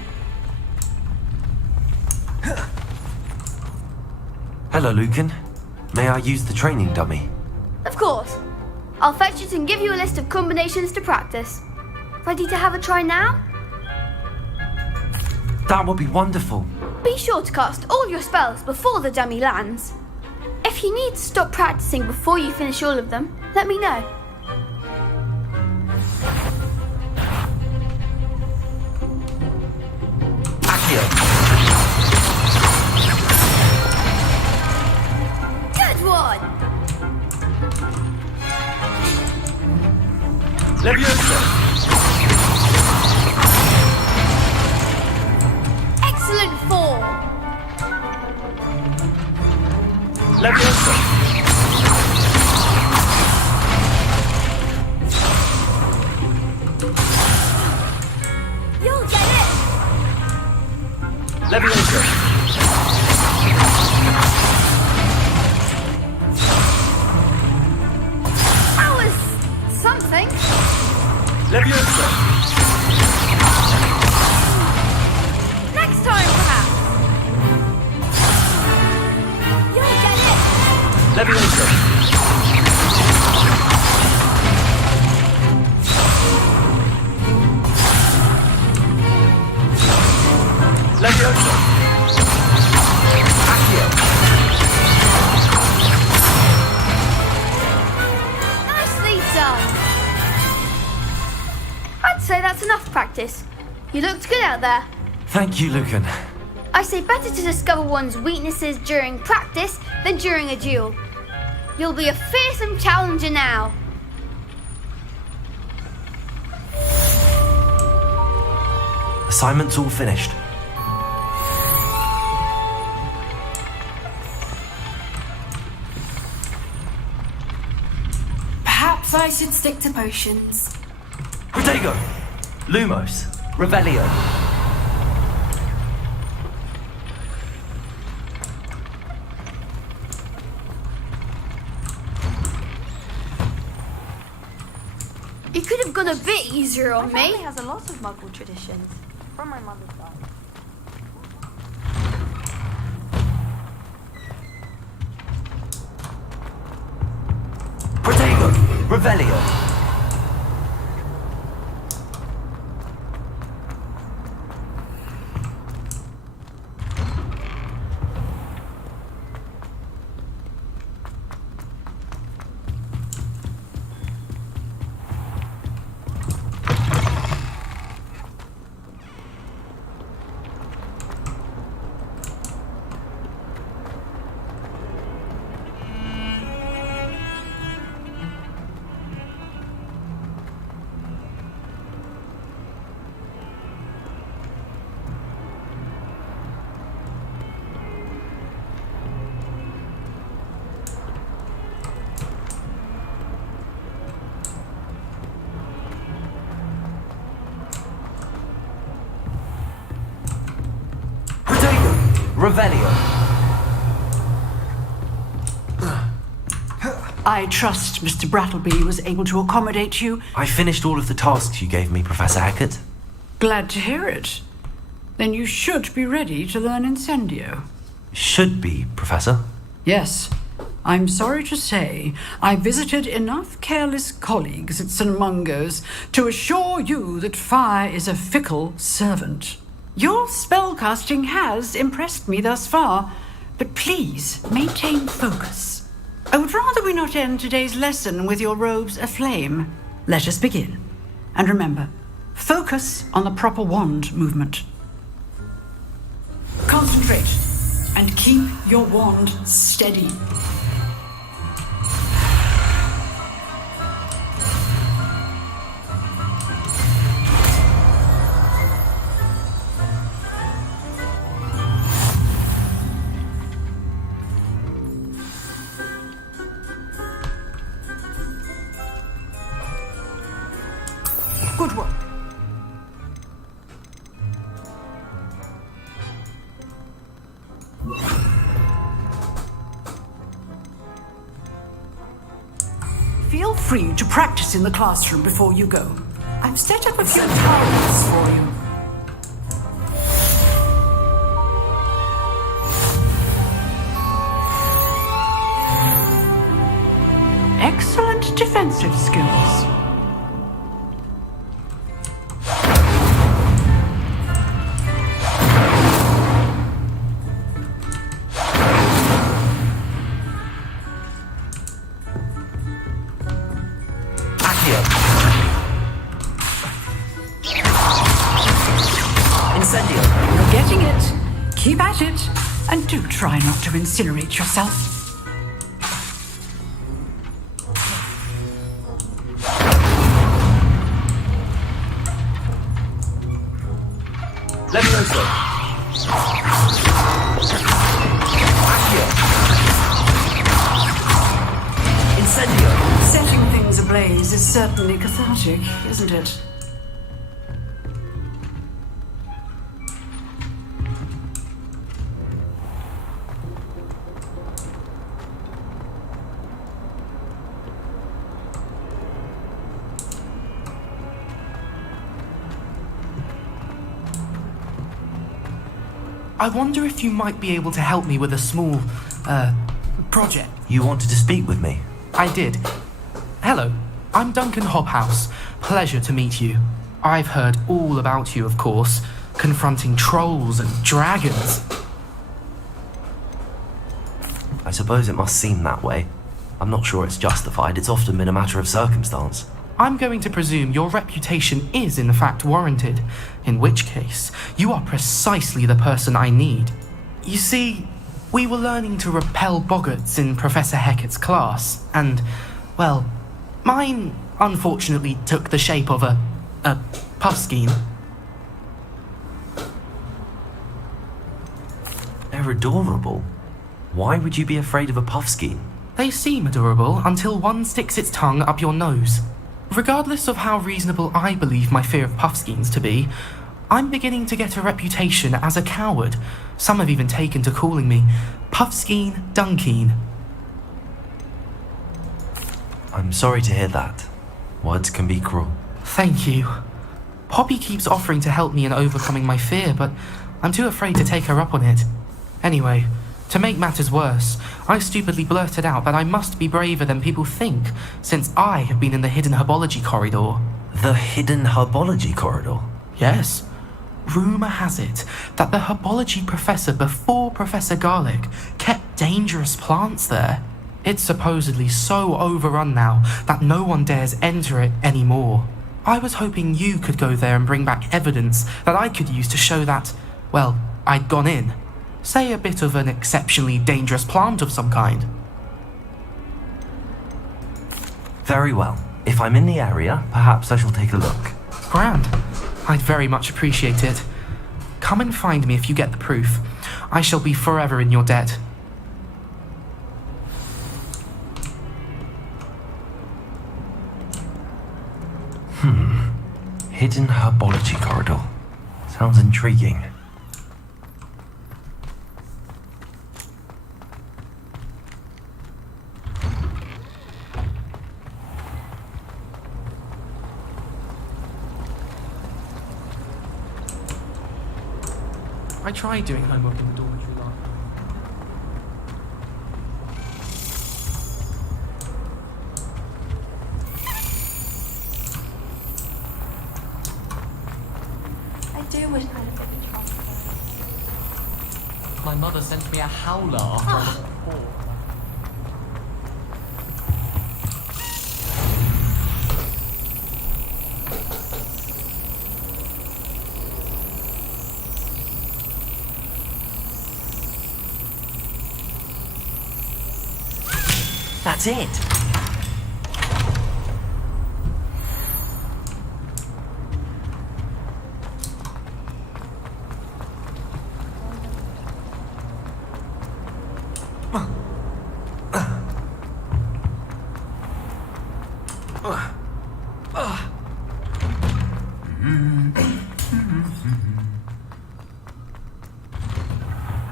Hello, Lucan. May I use the training dummy? Of course. I'll fetch it and give you a list of combinations to practice. Ready to have a try now? That would be wonderful. Be sure to cast all your spells before the dummy lands. If you need to stop practicing before you finish all of them, let me know. Good one! Leviosa! Excellent form! Leviosa! You'll get it! Leviosa! That was something. Leviosa! Next time, perhaps. You'll get it. Leviosa! Leviosa! Accio! Nicely done. I'd say that's enough practice. You looked good out there. Thank you, Lucan. I say better to discover one's weaknesses during practice than during a duel. You'll be a fearsome challenger now. Assignment's all finished. Perhaps I should stick to potions. Protego! Lumos! Revelio! You could have gone a bit easier on My me. family has a lot of Muggle traditions from my mother's side. Protego! Revelio! Revelio! I trust Mr. Brattleby was able to accommodate you. I finished all of the tasks you gave me, Professor Hackett. Glad to hear it. Then you should be ready to learn Incendio. Should be, Professor. Yes. I'm sorry to say I visited enough careless colleagues at St. Mungo's to assure you that fire is a fickle servant. Your spellcasting has impressed me thus far, but please maintain focus. I would rather we not end today's lesson with your robes aflame. Let us begin. And remember, Focus on the proper wand movement. Concentrate and keep your wand steady. Good work. Feel free to practice in the classroom before you go. I've set up a few targets for you. Excellent defensive skills. You're getting it. Keep at it. And do try not to incinerate yourself. Levioso. Accio. Incendio. Setting things ablaze is certainly cathartic, isn't it? I wonder if you might be able to help me with a small, project. You wanted to speak with me? I did. Hello, I'm Duncan Hobhouse. Pleasure to meet you. I've heard all about you, of course, confronting trolls and dragons. I suppose it must seem that way. I'm not sure it's justified. It's often been a matter of circumstance. I'm going to presume your reputation is in fact warranted, in which case, you are precisely the person I need. You see, we were learning to repel boggarts in Professor Hecat's class, and, well, mine unfortunately took the shape of a puffskein. They're adorable. Why would you be afraid of a puffskein? They seem adorable until one sticks its tongue up your nose. Regardless of how reasonable I believe my fear of puffskeins to be, I'm beginning to get a reputation as a coward. Some have even taken to calling me Puffskein Dunkeen. I'm sorry to hear that. Words can be cruel. Thank you. Poppy keeps offering to help me in overcoming my fear, but I'm too afraid to take her up on it. Anyway, to make matters worse, I stupidly blurted out that I must be braver than people think, since I have been in the hidden herbology corridor. The hidden herbology corridor? Yes. Rumour has it that the herbology professor before Professor Garlic kept dangerous plants there. It's supposedly so overrun now that no one dares enter it anymore. I was hoping you could go there and bring back evidence that I could use to show that, well, I'd gone in. Say a bit of an exceptionally dangerous plant of some kind. Very well. If I'm in the area, perhaps I shall take a look. Grand. I'd very much appreciate it. Come and find me if you get the proof. I shall be forever in your debt. Hidden herbology corridor. Sounds intriguing. I tried doing homework in the dormitory last night. I do wish I had a bit of transfer. My mother sent me a howler after I was poor. That's it.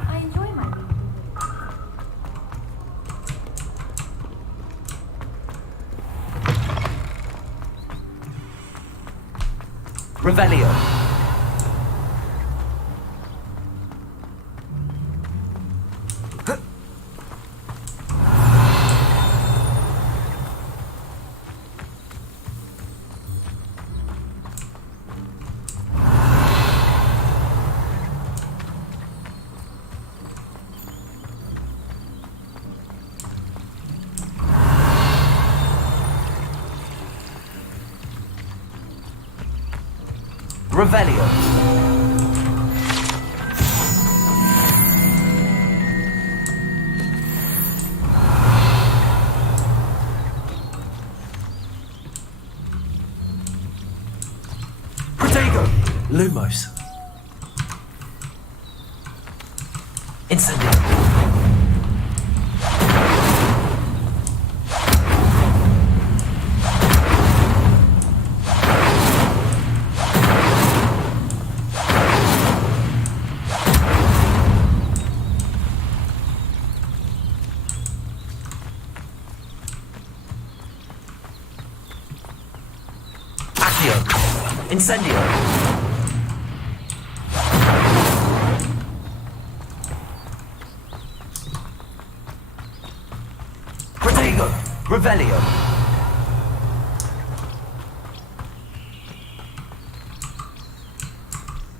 I enjoy my Revelio. Revelio. Protego. Lumos. Incendio. Incendio. Protego. Revelio.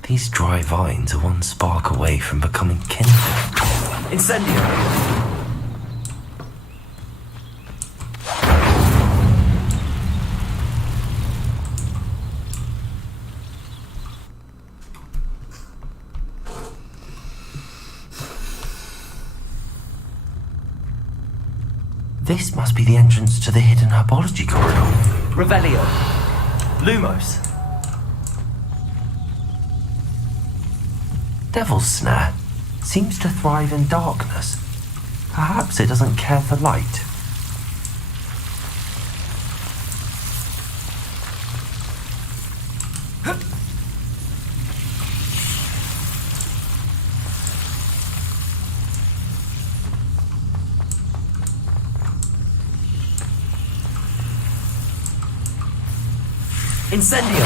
These dry vines are one spark away from becoming kindled. Incendio. This must be the entrance to the hidden herbology corridor. Revelio. Lumos. Devil's Snare seems to thrive in darkness. Perhaps it doesn't care for light. Incendio.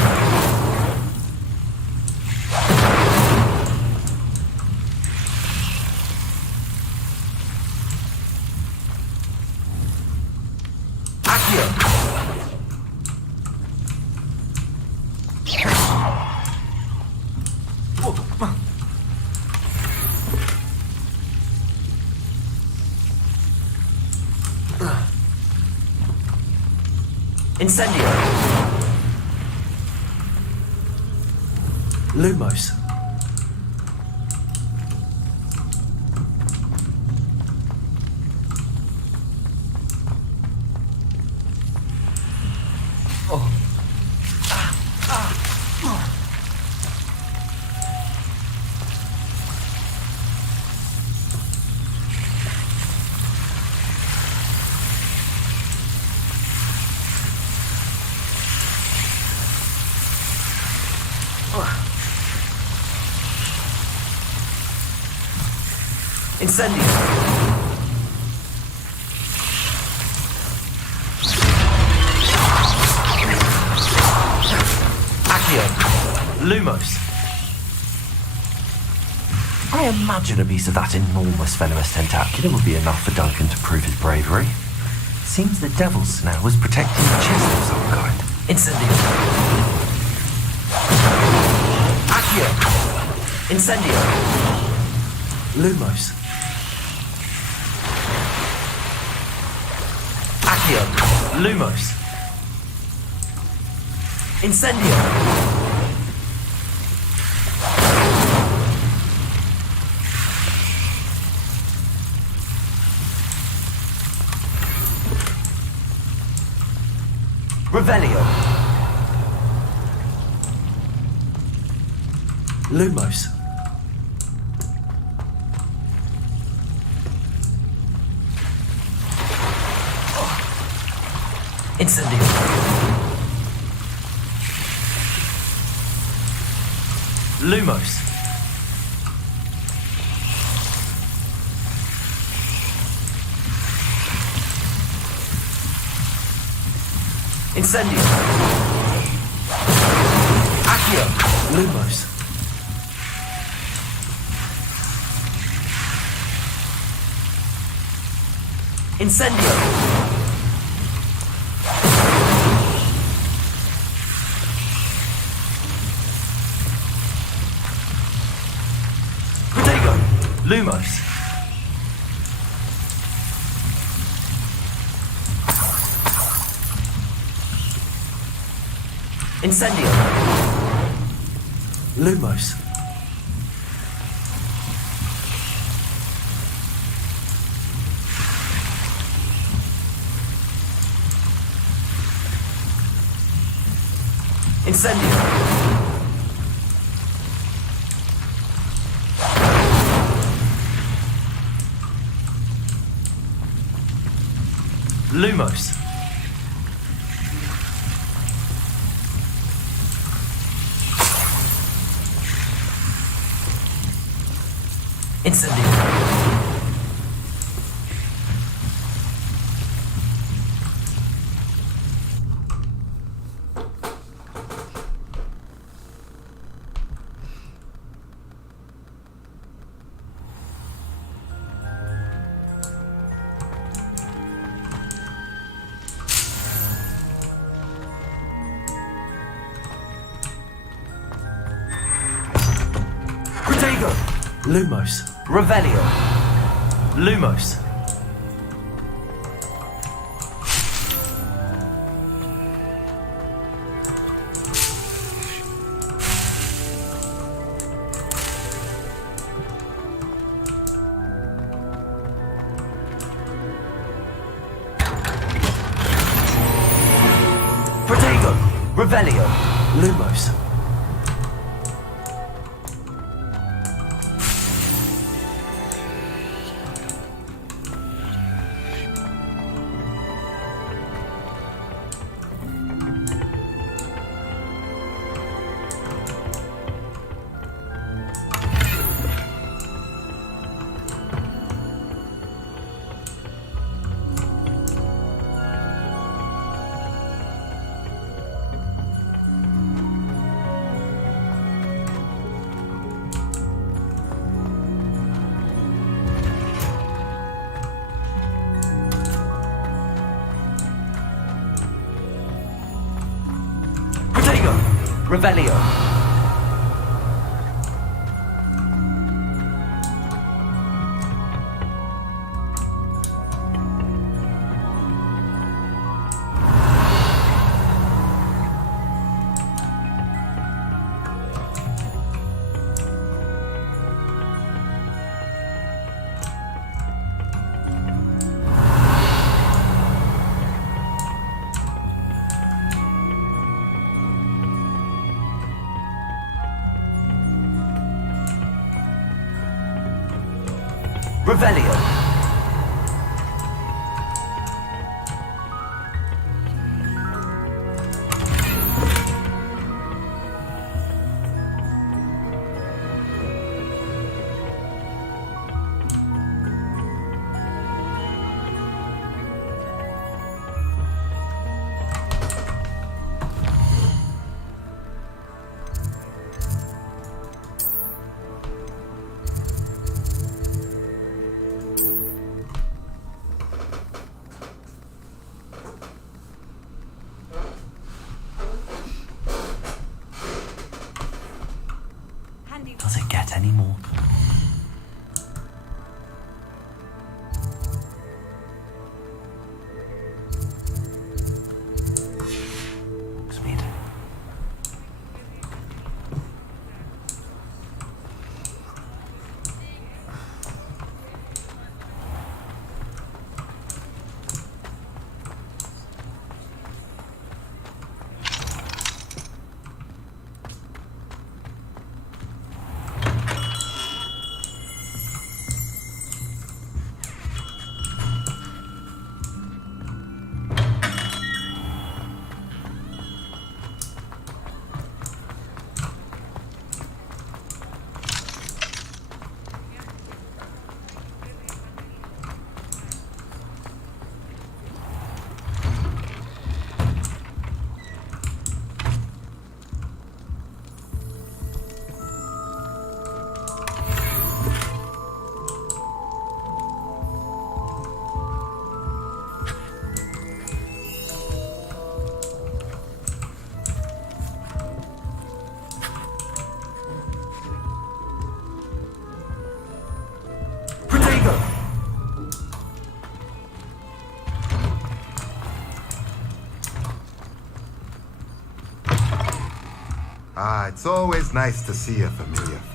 Accio. Incendio. Lumos. Incendio. Accio. Lumos. I imagine a piece of that enormous venomous tentacula would be enough for Duncan to prove his bravery. Seems the Devil's Snare was protecting the chest of some kind. Incendio. Accio. Incendio. Lumos. Accio. Lumos. Incendio. Revelio. Lumos. Incendio. Lumos. Incendio. Accio. Lumos. Incendio. Protego. Lumos. Incendio. Lumos. Incendio. Lumos. Incendio. Protego. Lumos. Revelio. Lumos. Protego. Revelio. Lumos. Revelio. Revelio. Does it get any more? Speed. it's always nice to see a familiar face.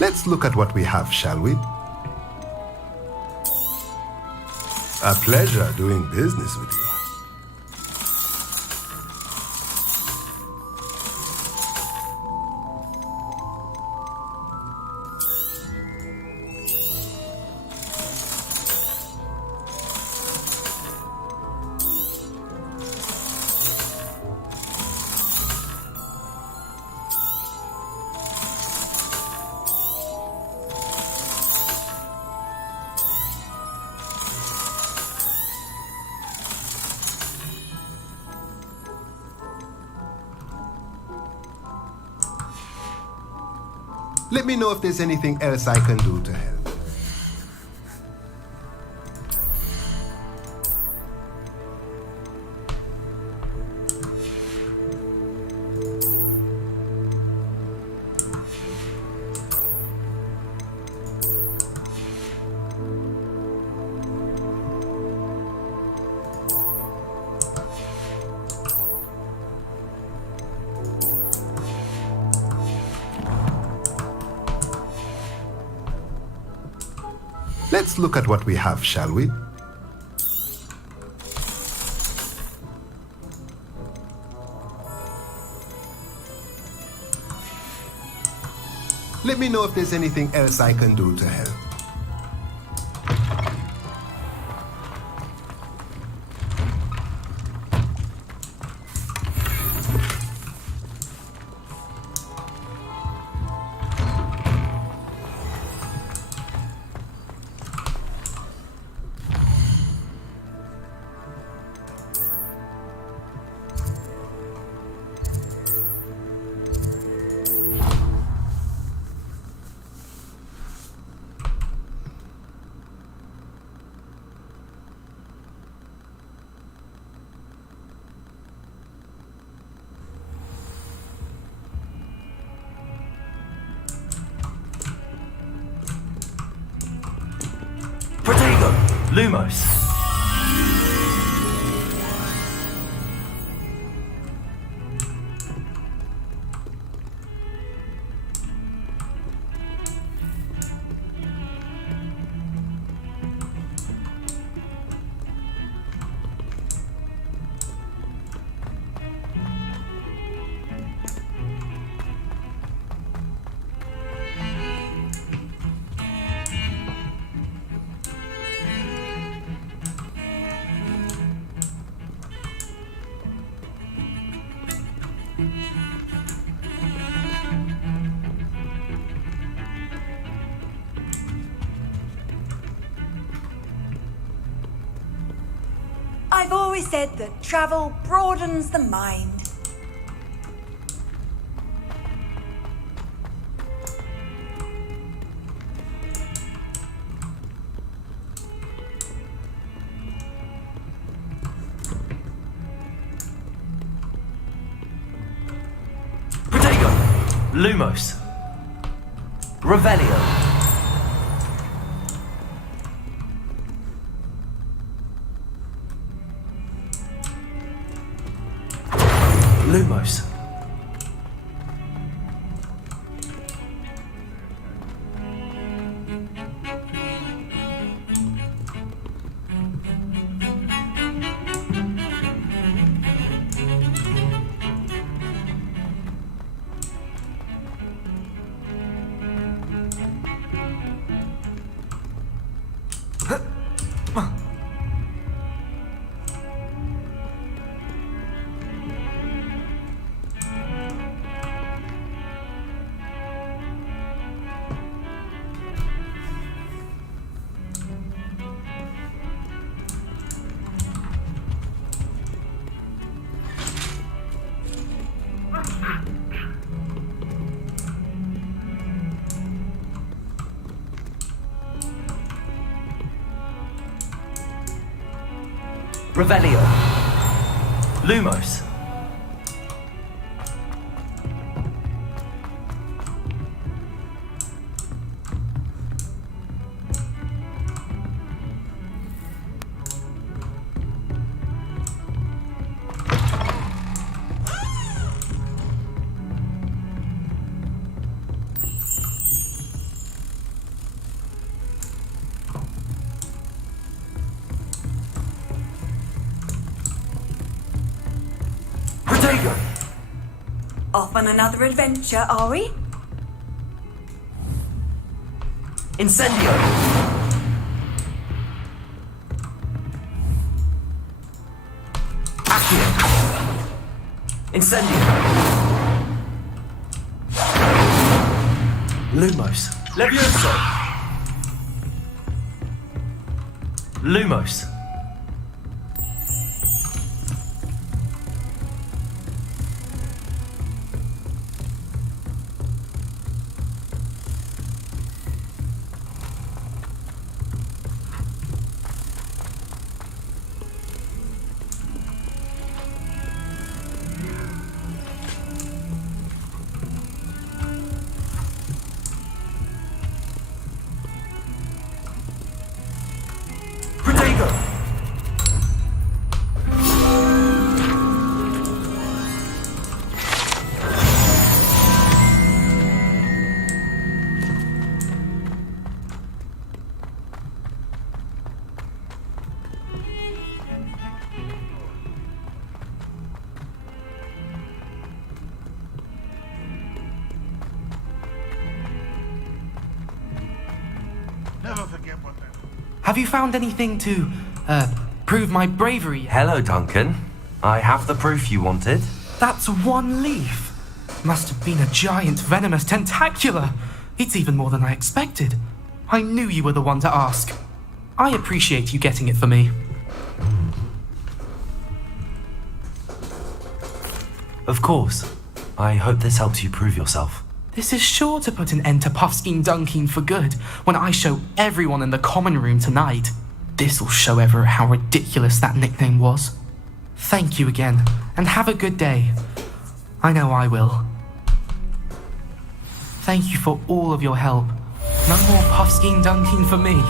Let's look at what we have, shall we? A pleasure doing business with you. Let me know if there's anything else I can do to help. Let's look at what we have, shall we? Let me know if there's anything else I can do to help. Lumos. I've always said that travel broadens the mind. Lumos. Revelio. Lumos. Revelio. Lumos. Off on another adventure, are we? Incendio. Accio. Incendio. Lumos. Levioso. Lumos. Never forget what that. Have you found anything to, prove my bravery? Hello, Duncan. I have the proof you wanted. That's one leaf. Must have been a giant venomous tentacula. It's even more than I expected. I knew you were the one to ask. I appreciate you getting it for me. Of course. I hope this helps you prove yourself. This is sure to put an end to Puffskein Dunkin for good when I show everyone in the common room tonight. This'll show Everett how ridiculous that nickname was. Thank you again, and have a good day. I know I will. Thank you for all of your help. No more Puffskein Dunkin for me.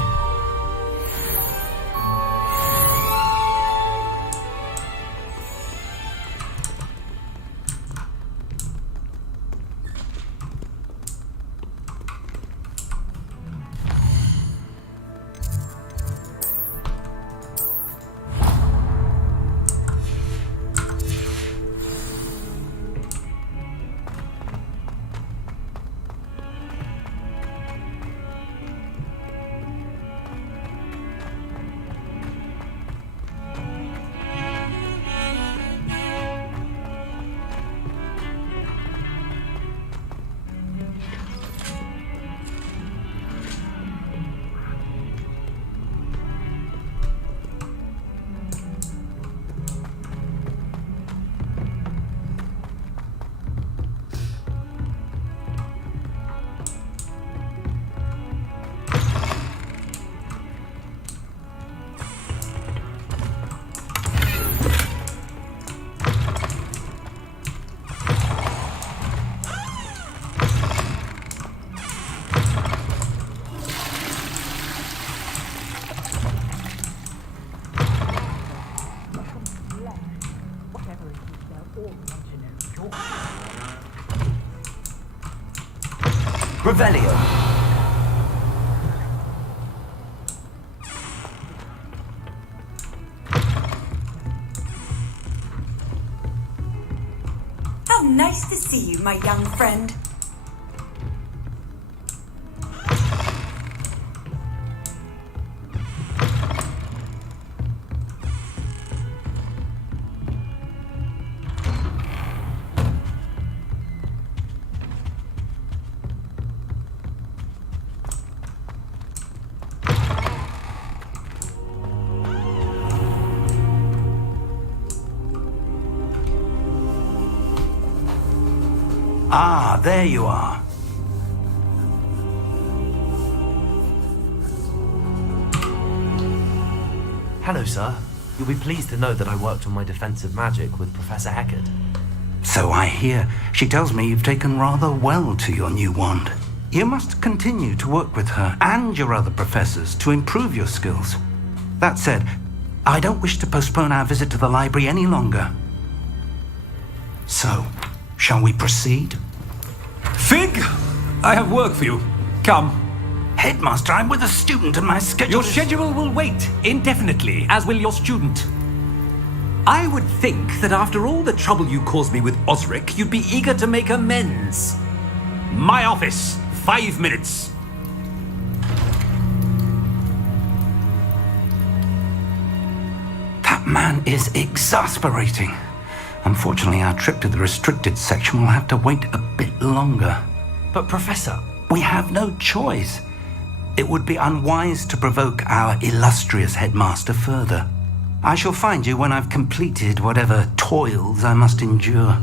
Revelio. How nice to see you, my young friend. Ah, there you are. Hello, sir. You'll be pleased to know that I worked on my defensive magic with Professor Eckert. So I hear. She tells me you've taken rather well to your new wand. You must continue to work with her and your other professors to improve your skills. That said, I don't wish to postpone our visit to the library any longer. So, shall we proceed? Fig! I have work for you. Come. Headmaster, I'm with a student and my schedule Your schedule will wait indefinitely, as will your student. I would think that after all the trouble you caused me with Osric, you'd be eager to make amends. My office, 5 minutes. That man is exasperating. Unfortunately, our trip to the restricted section will have to wait a bit longer. But, Professor... We have no choice. It would be unwise to provoke our illustrious headmaster further. I shall find you when I've completed whatever toils I must endure.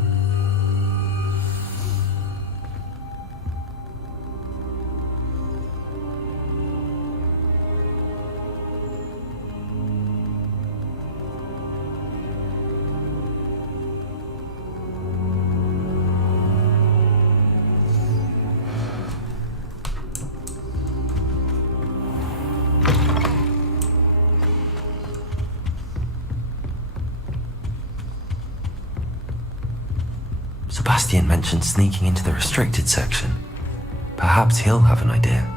Sebastian mentioned sneaking into the restricted section. Perhaps he'll have an idea.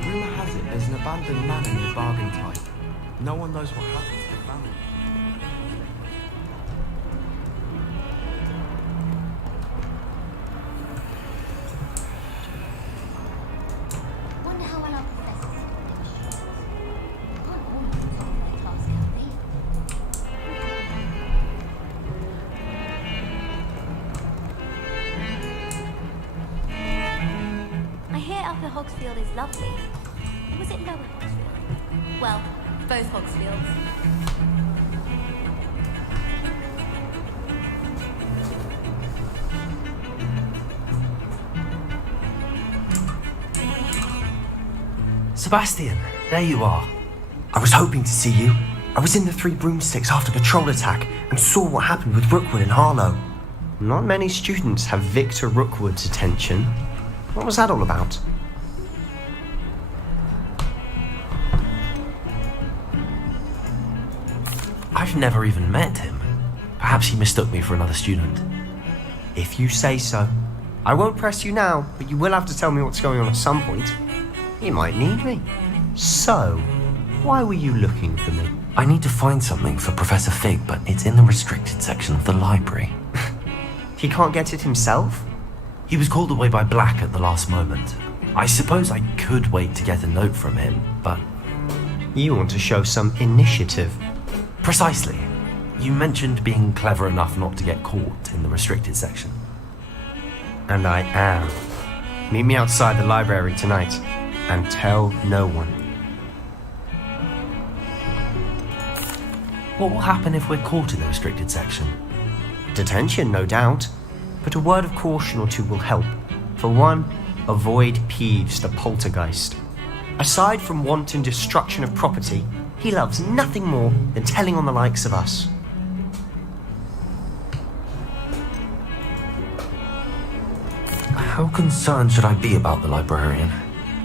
Rumour has it there's an abandoned manor near Bargain Type. No one knows what happened to the family. Wonder how well our professors can't all put on their class, can they? I hear Upper Hogsfield is lovely. Or was it Lower Hogsfield? Well, both Hogsfields. Sebastian, there you are. I was hoping to see you. I was in the Three Broomsticks after the troll attack and saw what happened with Rookwood and Harlow. Not many students have Victor Rookwood's attention. What was that all about? I've never even met him. Perhaps he mistook me for another student. If you say so. I won't press you now, but you will have to tell me what's going on at some point. You might need me. So, why were you looking for me? I need to find something for Professor Fig, but it's in the restricted section of the library. He can't get it himself? He was called away by Black at the last moment. I suppose I could wait to get a note from him, but... You want to show some initiative. Precisely. You mentioned being clever enough not to get caught in the restricted section. And I am. Meet me outside the library tonight, and tell no one. What will happen if we're caught in the restricted section? Detention, no doubt. But a word of caution or two will help. For one, avoid Peeves the poltergeist. Aside from wanton destruction of property, he loves nothing more than telling on the likes of us. How concerned should I be about the librarian?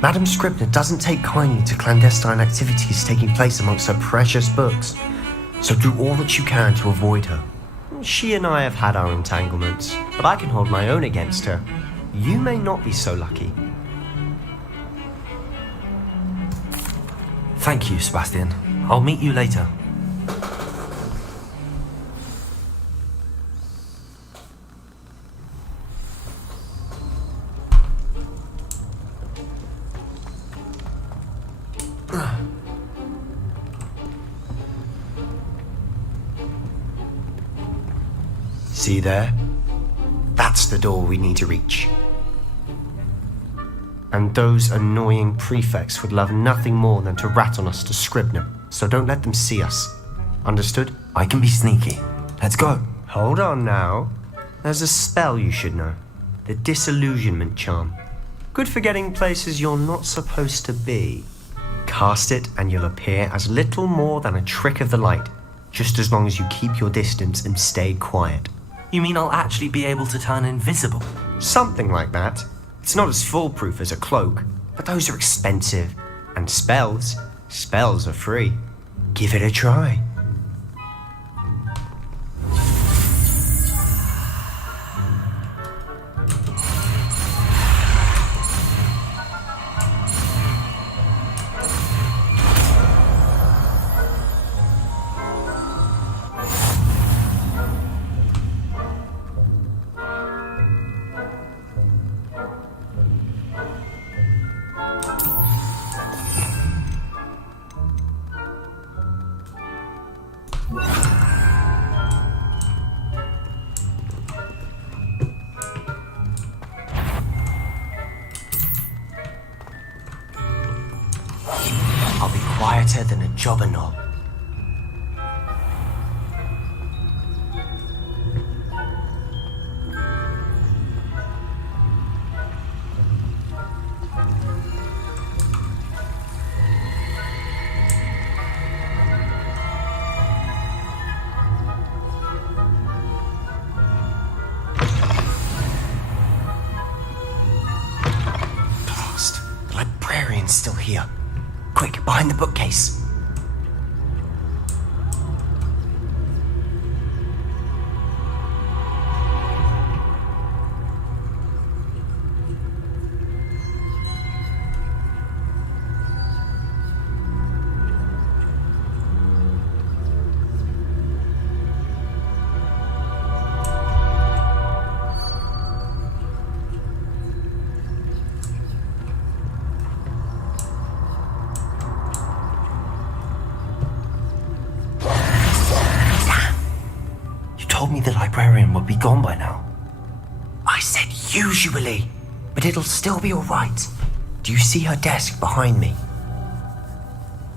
Madam Scribner doesn't take kindly to clandestine activities taking place amongst her precious books, so do all that you can to avoid her. She and I have had our entanglements, but I can hold my own against her. You may not be so lucky. Thank you, Sebastian. I'll meet you later. See there? That's the door we need to reach. And those annoying prefects would love nothing more than to rat on us to Scribner, so don't let them see us. Understood? I can be sneaky. Let's go. Hold on now. There's a spell you should know. The Disillusionment Charm. Good for getting places you're not supposed to be. Cast it and you'll appear as little more than a trick of the light, just as long as you keep your distance and stay quiet. You mean I'll actually be able to turn invisible? Something like that. It's not as foolproof as a cloak, but those are expensive. And spells are free. Give it a try. I'll be quieter than a jobberknoll. Blast! The librarian's still here. Quick, behind the bookcase. Told me the librarian would be gone by now. I said usually, but it'll still be alright. Do you see her desk behind me?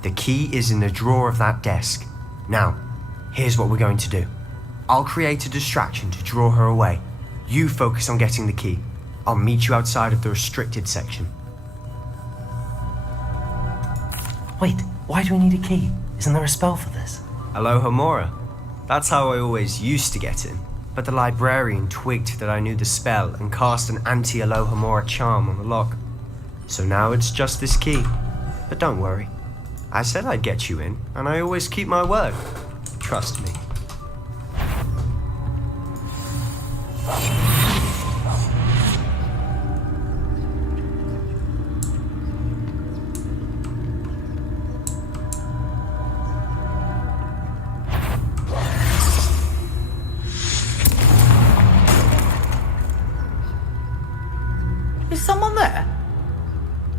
The key is in the drawer of that desk. Now, here's what we're going to do. I'll create a distraction to draw her away. You focus on getting the key. I'll meet you outside of the restricted section. Wait, why do we need a key? Isn't there a spell for this? Alohomora. That's how I always used to get in. But the librarian twigged that I knew the spell and cast an anti-Alohomora charm on the lock. So now it's just this key. But don't worry. I said I'd get you in, and I always keep my word. Trust me. Is someone there?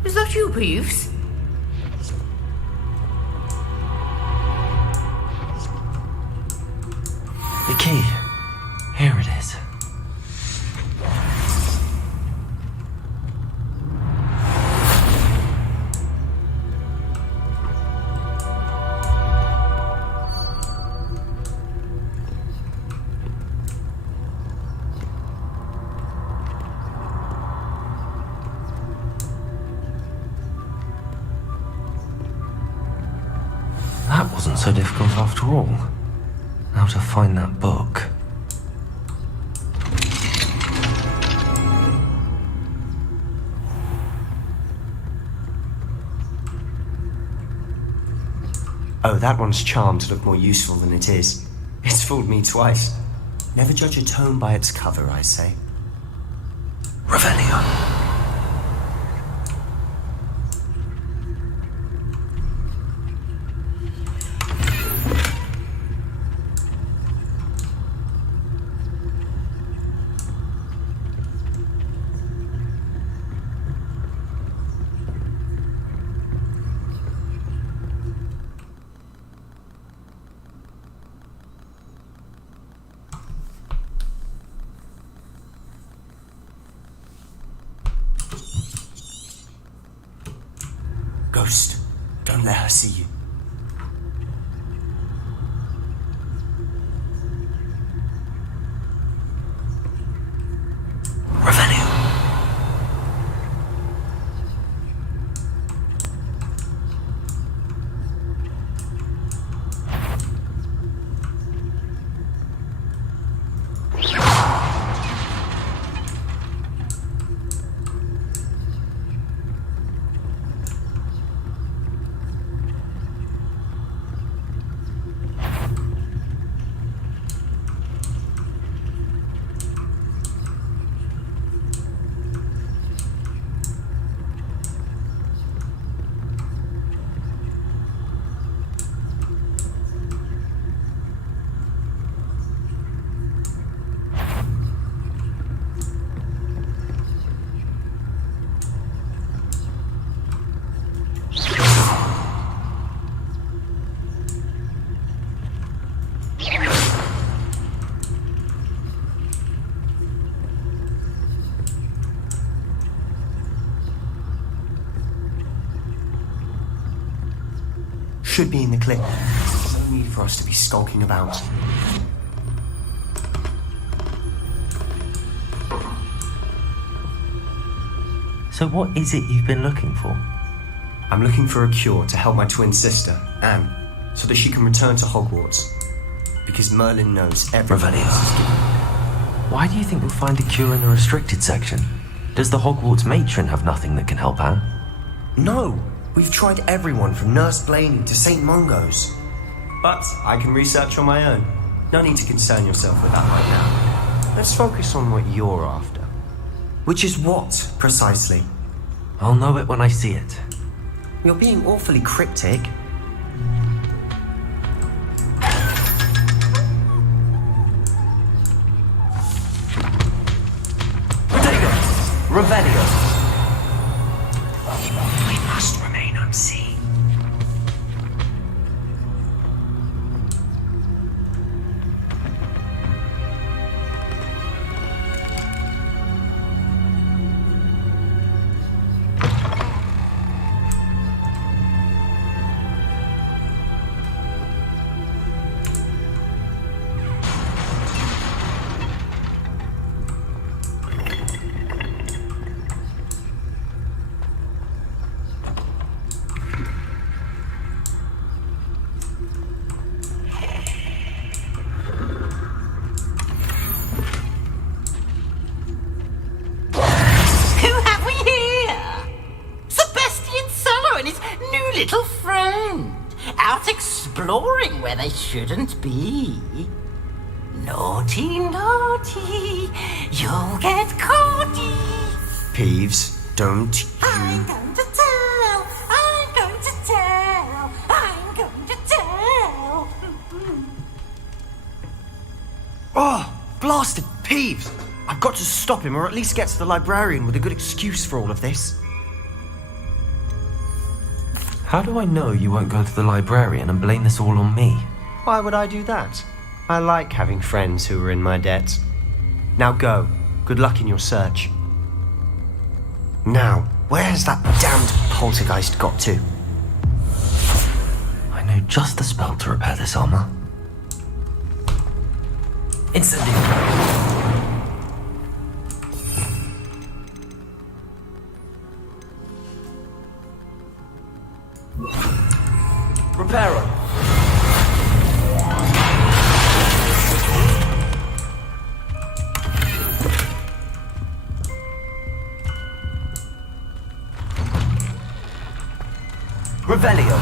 Is that you, Peeves? The key. Here it is. That wasn't so difficult after all. Now to find that book. Oh, that one's charmed to look more useful than it is. It's fooled me twice. Never judge a tome by its cover, I say. Revelio. ghost. Don't let her see you. Revelio. Should be in the clip. There's no need for us to be skulking about. So what is it you've been looking for? I'm looking for a cure to help my twin sister, Anne, so that she can return to Hogwarts. Because Merlin knows everything else is given. Why do you think you'll find a cure in the restricted section? Does the Hogwarts matron have nothing that can help Anne? No! We've tried everyone from Nurse Blaney to St. Mungo's. But I can research on my own. No need to concern yourself with that right now. Let's focus on what you're after. Which is what, precisely? I'll know it when I see it. You're being awfully cryptic. Revelio. We must remain unseen. Little friend, out exploring where they shouldn't be. Naughty, naughty, you'll get caughty. Peeves, don't you... I'm going to tell, I'm going to tell, I'm going to tell. Oh, blasted Peeves! I've got to stop him, or at least get to the librarian with a good excuse for all of this. How do I know you won't go to the librarian and blame this all on me? Why would I do that? I like having friends who are in my debt. Now go. Good luck in your search. Now, where has that damned poltergeist got to? I know just the spell to repair this armor. Incendio. Reparo. Revelio.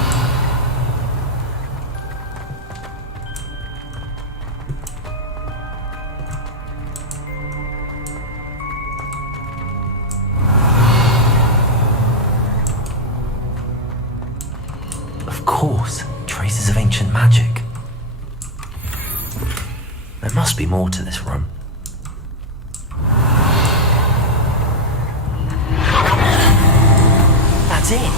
Of course, traces of ancient magic. There must be more to this room. That's it.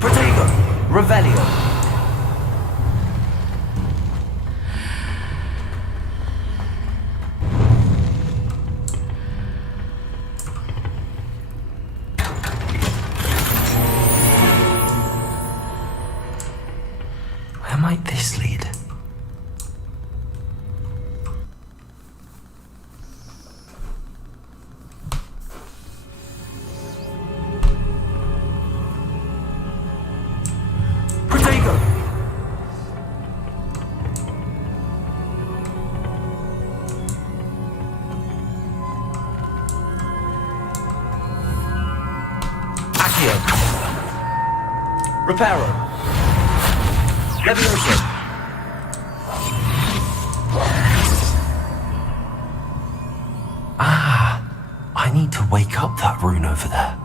Protego. Revelio. might this lead? Protego! Accio. Reparo. Levioso. Ah, I need to wake up that rune over there.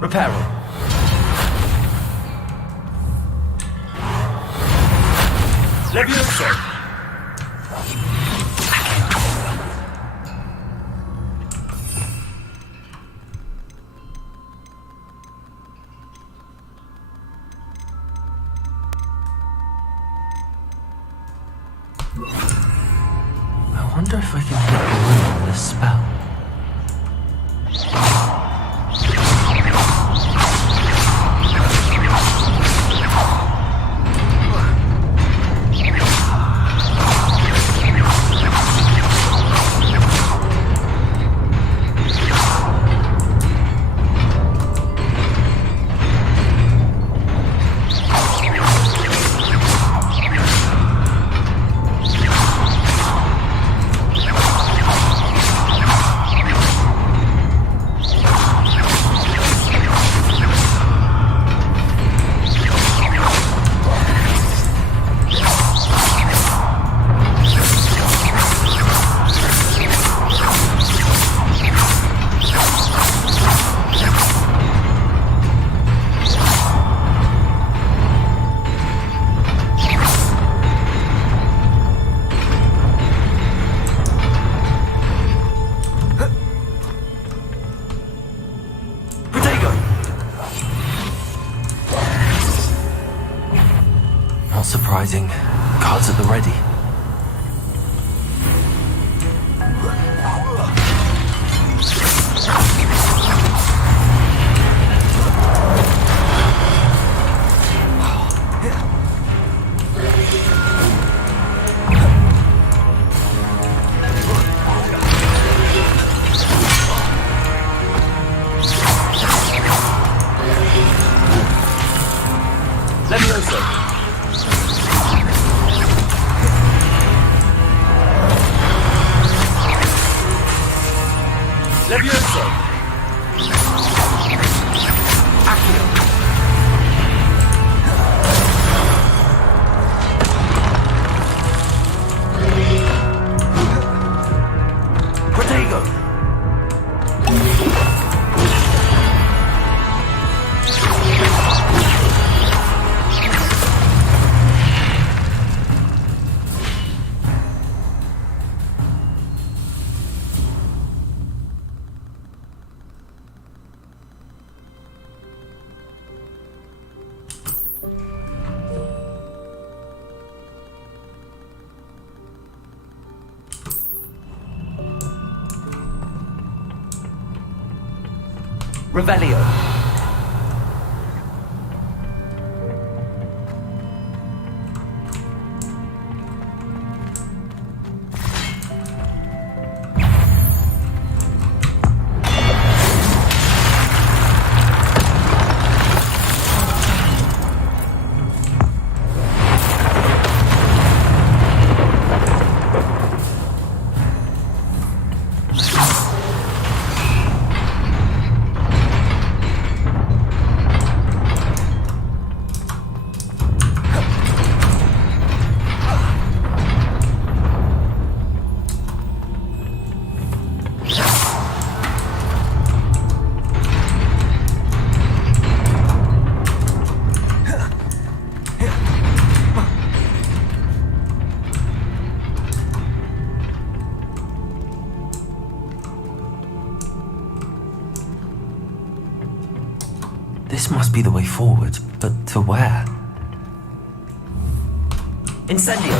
Reparo. Levioso. I wonder if I can hit the rune with a spell. Not surprising. Guards at the ready. Levioso. Levioso. Accio. Protego. Revelio. This must be the way forward, but to where? Incendio.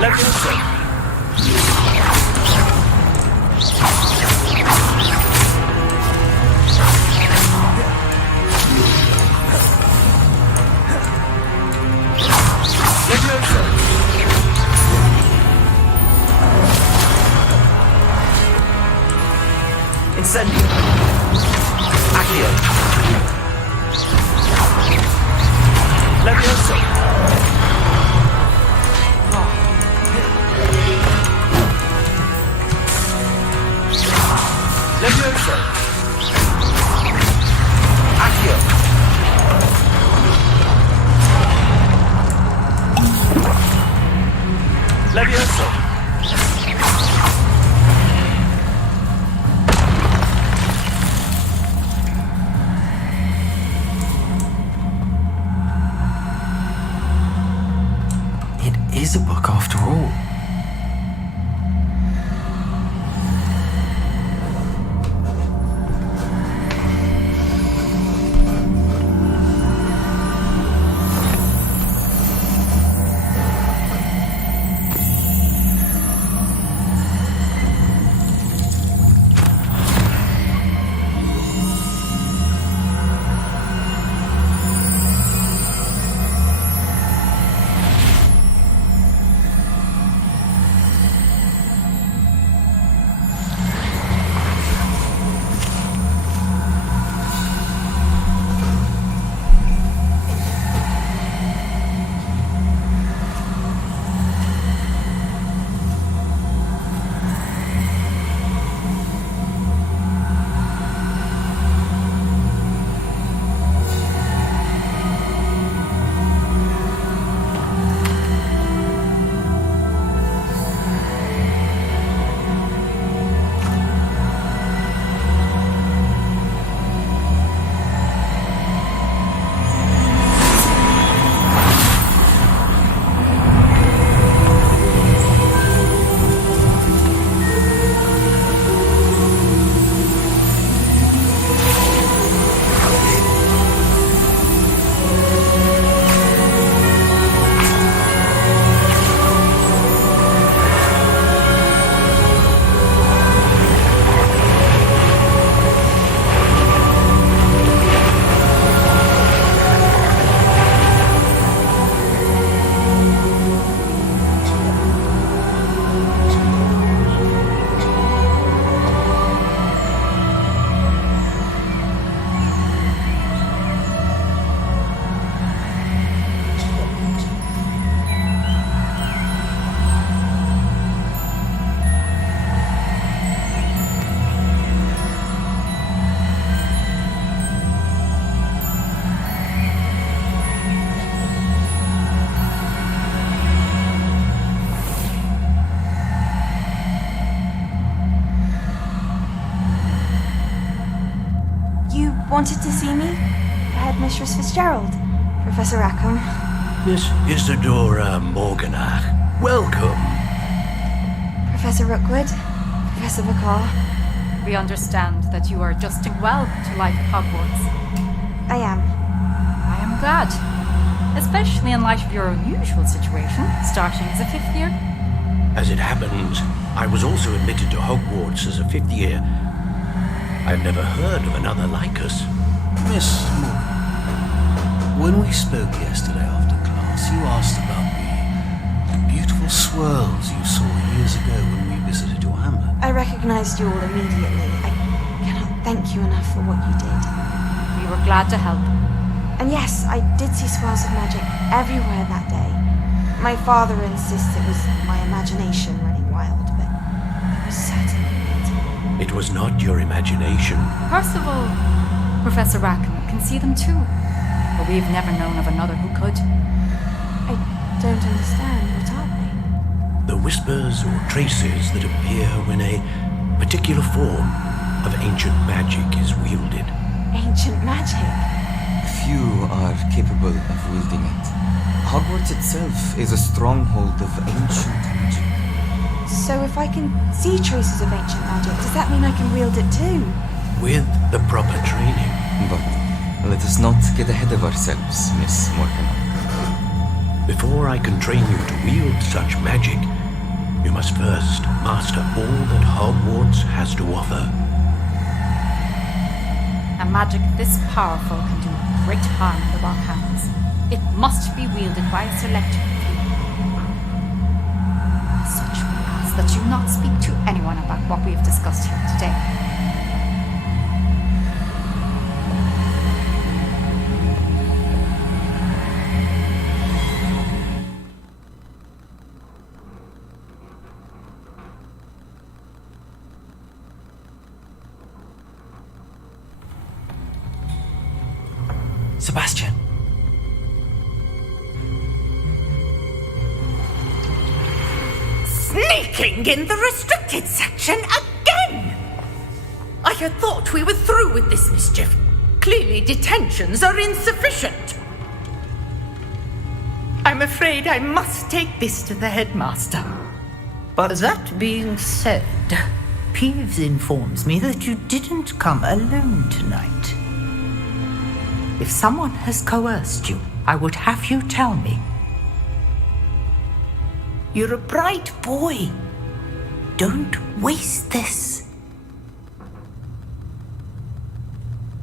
Leviosa. Incendio. Accio. Leviosa. Leviosa. Accio. Leviosa. Is a book after all. Wanted to see me? Headmistress Fitzgerald. Professor Rackham. Miss Isadora Morganach, welcome. Professor Rookwood. Professor Bakar. We understand that you are adjusting well to life at Hogwarts. I am. I am glad. Especially in light of your unusual situation, starting as a 5th year. As it happens, I was also admitted to Hogwarts as a 5th year. I've never heard of another like us. Miss Morgan, when we spoke yesterday after class, you asked about the beautiful swirls you saw years ago when we visited your hamlet. I recognized you all immediately. I cannot thank you enough for what you did. We were glad to help. And yes, I did see swirls of magic everywhere that day. My father insists it was my imagination running wild, but it was certainly not. It was not your imagination. Percival, Professor Rackham can see them too, but we've never known of another who could. I don't understand. What are they? The whispers or traces that appear when a particular form of ancient magic is wielded. Ancient magic? Few are capable of wielding it. Hogwarts itself is a stronghold of ancient magic. So if I can see traces of ancient magic, does that mean I can wield it too? With the proper training. But let us not get ahead of ourselves, Miss Morgan. Before I can train you to wield such magic, you must first master all that Hogwarts has to offer. A magic this powerful can do great harm in the wrong hands. It must be wielded by a select few. As such, we ask that you not speak to anyone about what we have discussed here today. Sebastian. Sneaking in the restricted section again! I had thought we were through with this mischief. Clearly detentions are insufficient. I'm afraid I must take this to the headmaster. But that being said, Peeves informs me that you didn't come alone tonight. If someone has coerced you, I would have you tell me. You're a bright boy. Don't waste this.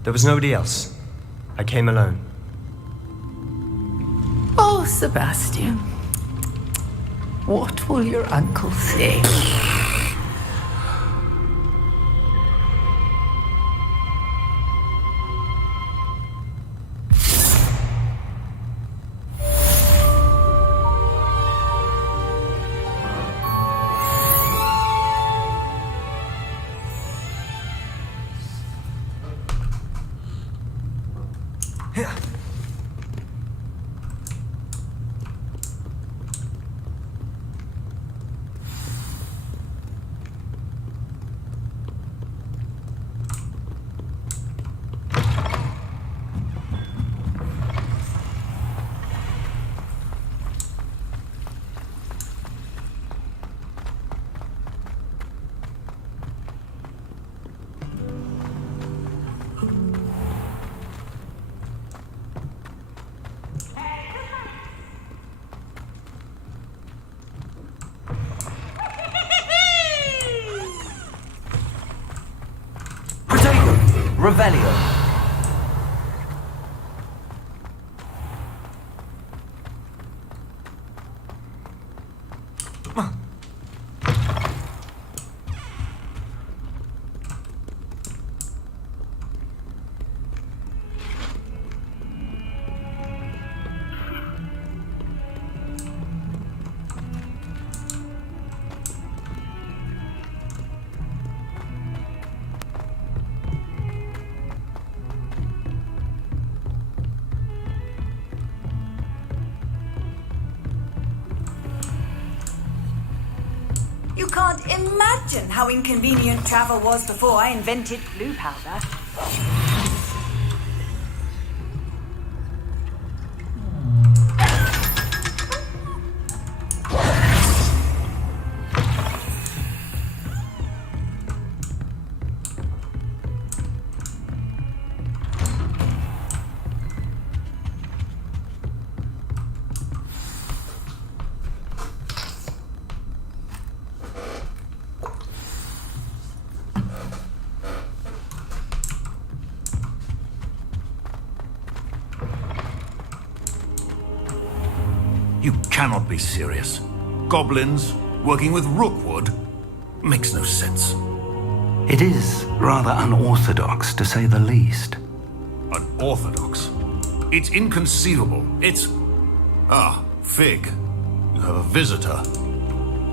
There was nobody else. I came alone. Oh, Sebastian. What will your uncle say? Revelio. You can't imagine how inconvenient travel was before I invented blue powder. You cannot be serious. Goblins working with Rookwood makes no sense. It is rather unorthodox, to say the least. Unorthodox? It's inconceivable. It's... Ah, Fig. You have a visitor.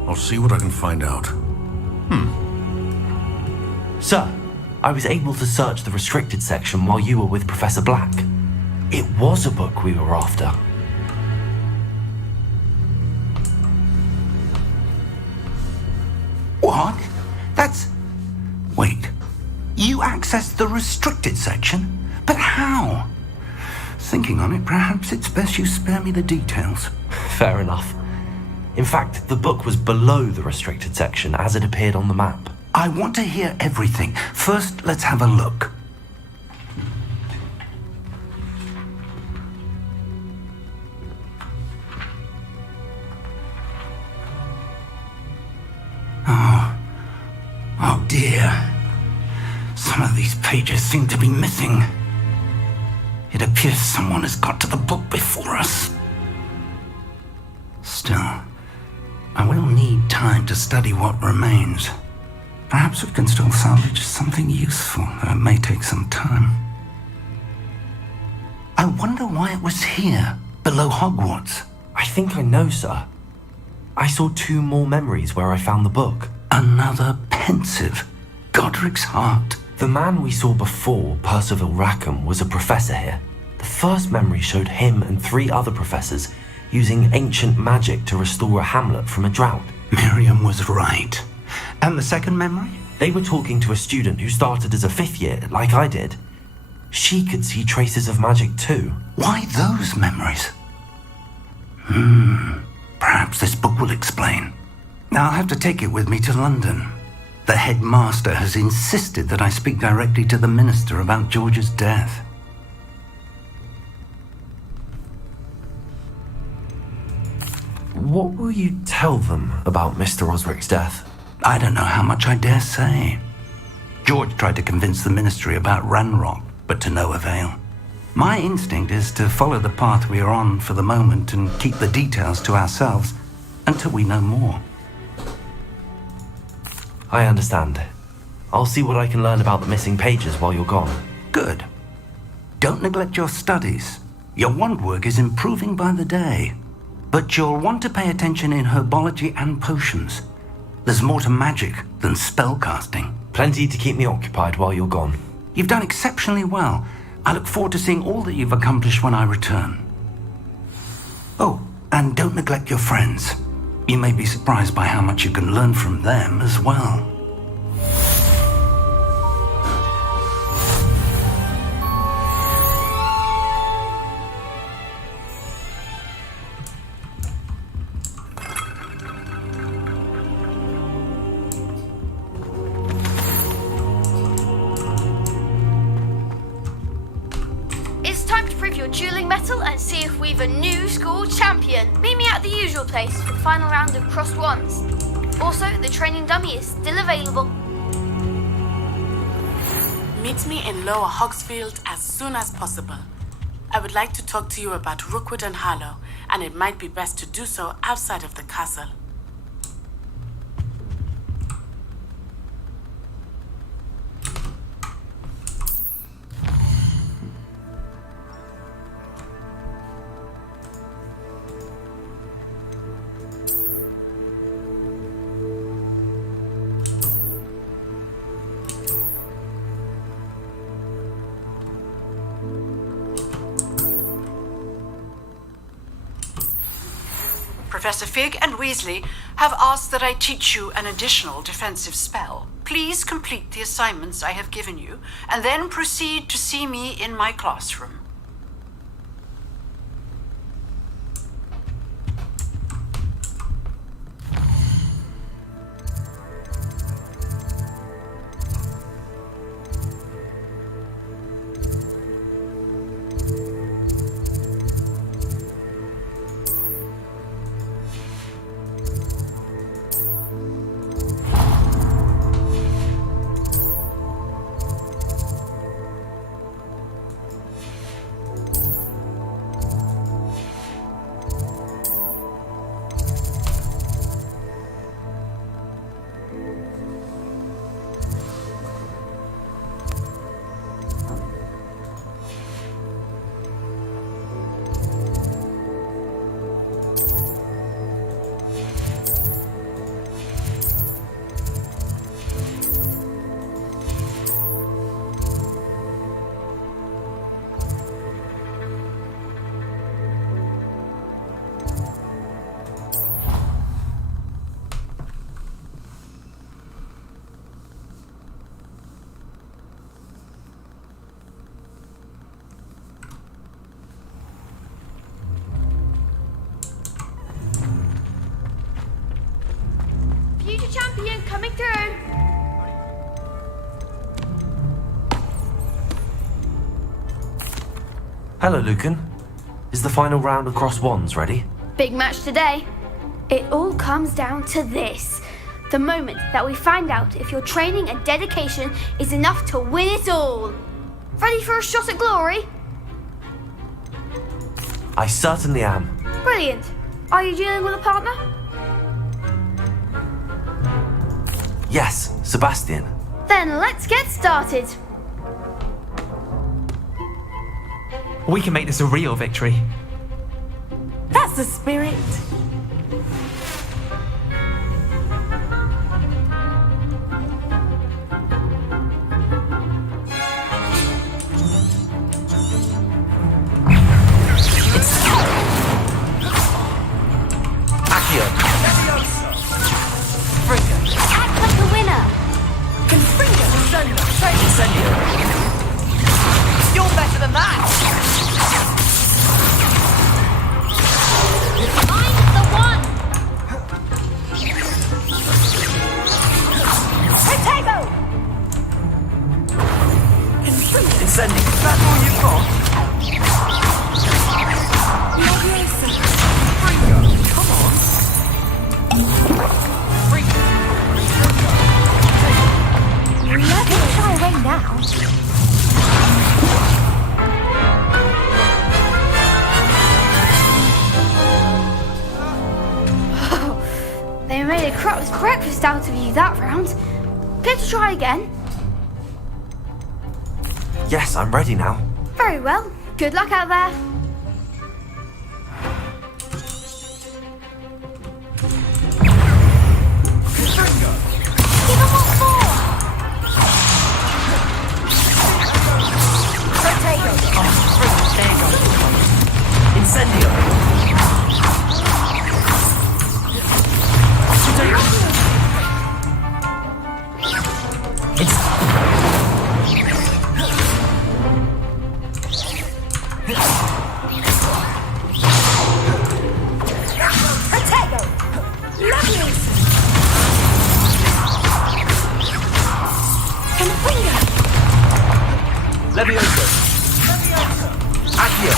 I'll see what I can find out. Sir, I was able to search the restricted section while you were with Professor Black. It was a book we were after. What? That's... Wait. You accessed the restricted section? But how? Thinking on it, perhaps it's best you spare me the details. Fair enough. In fact, the book was below the restricted section as it appeared on the map. I want to hear everything. First, let's have a look. dear. Some of these pages seem to be missing. It appears someone has got to the book before us. Still, I will need time to study what remains. Perhaps we can still salvage something useful, though it may take some time. I wonder why it was here, below Hogwarts. I think I know, sir. I saw 2 more memories where I found the book. Another pensive Godric's heart. The man we saw before, Percival Rackham, was a professor here. The first memory showed him and 3 other professors using ancient magic to restore a hamlet from a drought. Miriam was right. And the second memory? They were talking to a student who started as a 5th year, like I did. She could see traces of magic too. Why those memories? Perhaps this book will explain. I'll have to take it with me to London. The headmaster has insisted that I speak directly to the minister about George's death. What will you tell them about Mr. Osric's death? I don't know how much I dare say. George tried to convince the ministry about Ranrock, but to no avail. My instinct is to follow the path we are on for the moment and keep the details to ourselves until we know more. I understand. I'll see what I can learn about the missing pages while you're gone. Good. Don't neglect your studies. Your wand work is improving by the day. But you'll want to pay attention in herbology and potions. There's more to magic than spellcasting. Plenty to keep me occupied while you're gone. You've done exceptionally well. I look forward to seeing all that you've accomplished when I return. Oh, and don't neglect your friends. You may be surprised by how much you can learn from them as well. It's time to prove your dueling mettle and see if we've a new school champion. Meet me at the usual place for the final round of crossed wands. Also, the training dummy is still available. Meet me in Lower Hogsfield as soon as possible. I would like to talk to you about Rookwood and Harlow, and it might be best to do so outside of the castle. Professor Fig and Weasley have asked that I teach you an additional defensive spell. Please complete the assignments I have given you, and then proceed to see me in my classroom. Future champion coming through. Hello, Lucan. Is the final round of crossed wands ready? Big match today. It all comes down to this. The moment that we find out if your training and dedication is enough to win it all. Ready for a shot at glory? I certainly am. Brilliant. Are you dealing with a partner? Yes, Sebastian. Then let's get started. We can make this a real victory. That's the spirit. Accio. Act like a winner. Incendio. You're better than that! Find the one. Potato! Incendio. That's all you've got? Come on. Let's try away now. They made a crap's breakfast out of you that round. Care to try again? Yes, I'm ready now. Very well. Good luck out there. Give them what for. Potato! Incendio. Potato! Lovely! Levioso. Accio.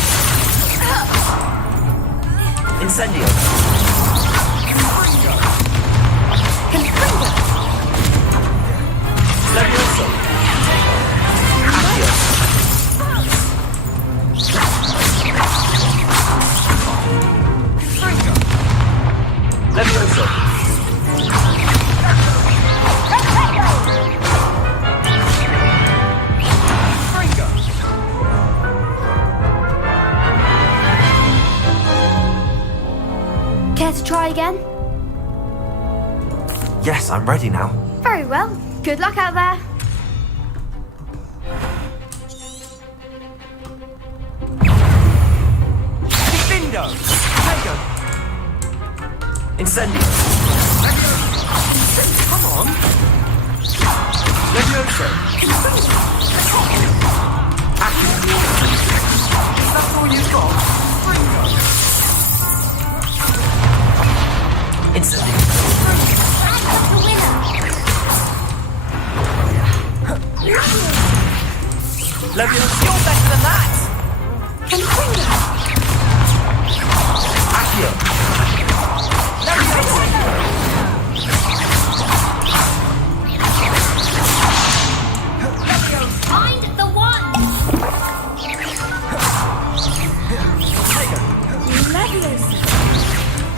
Incendio. Levioso. Accio. Levioso. Care to try again? Yes, I'm ready now. Very well. Good luck out there. Bindo! Potato! Incendio. Come on! Levioso. Accio. That's all you've got? Incendio. Act like a winner. Levioso. You're better than that! Accio. Find the one.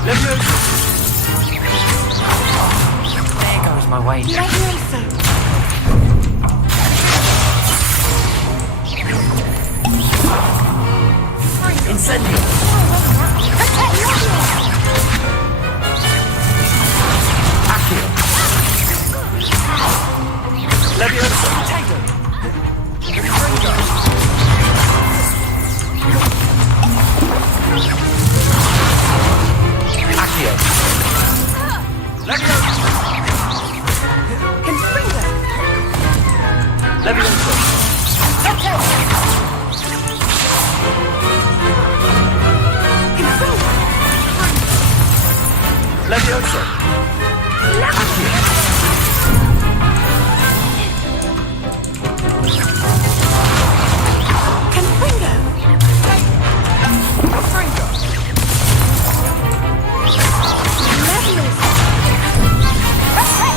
Levioso. There goes my wager. Incendio. Accio. Levioso. Potato! Accio. Levioso! Levioso. Levioso. Accio. Potato!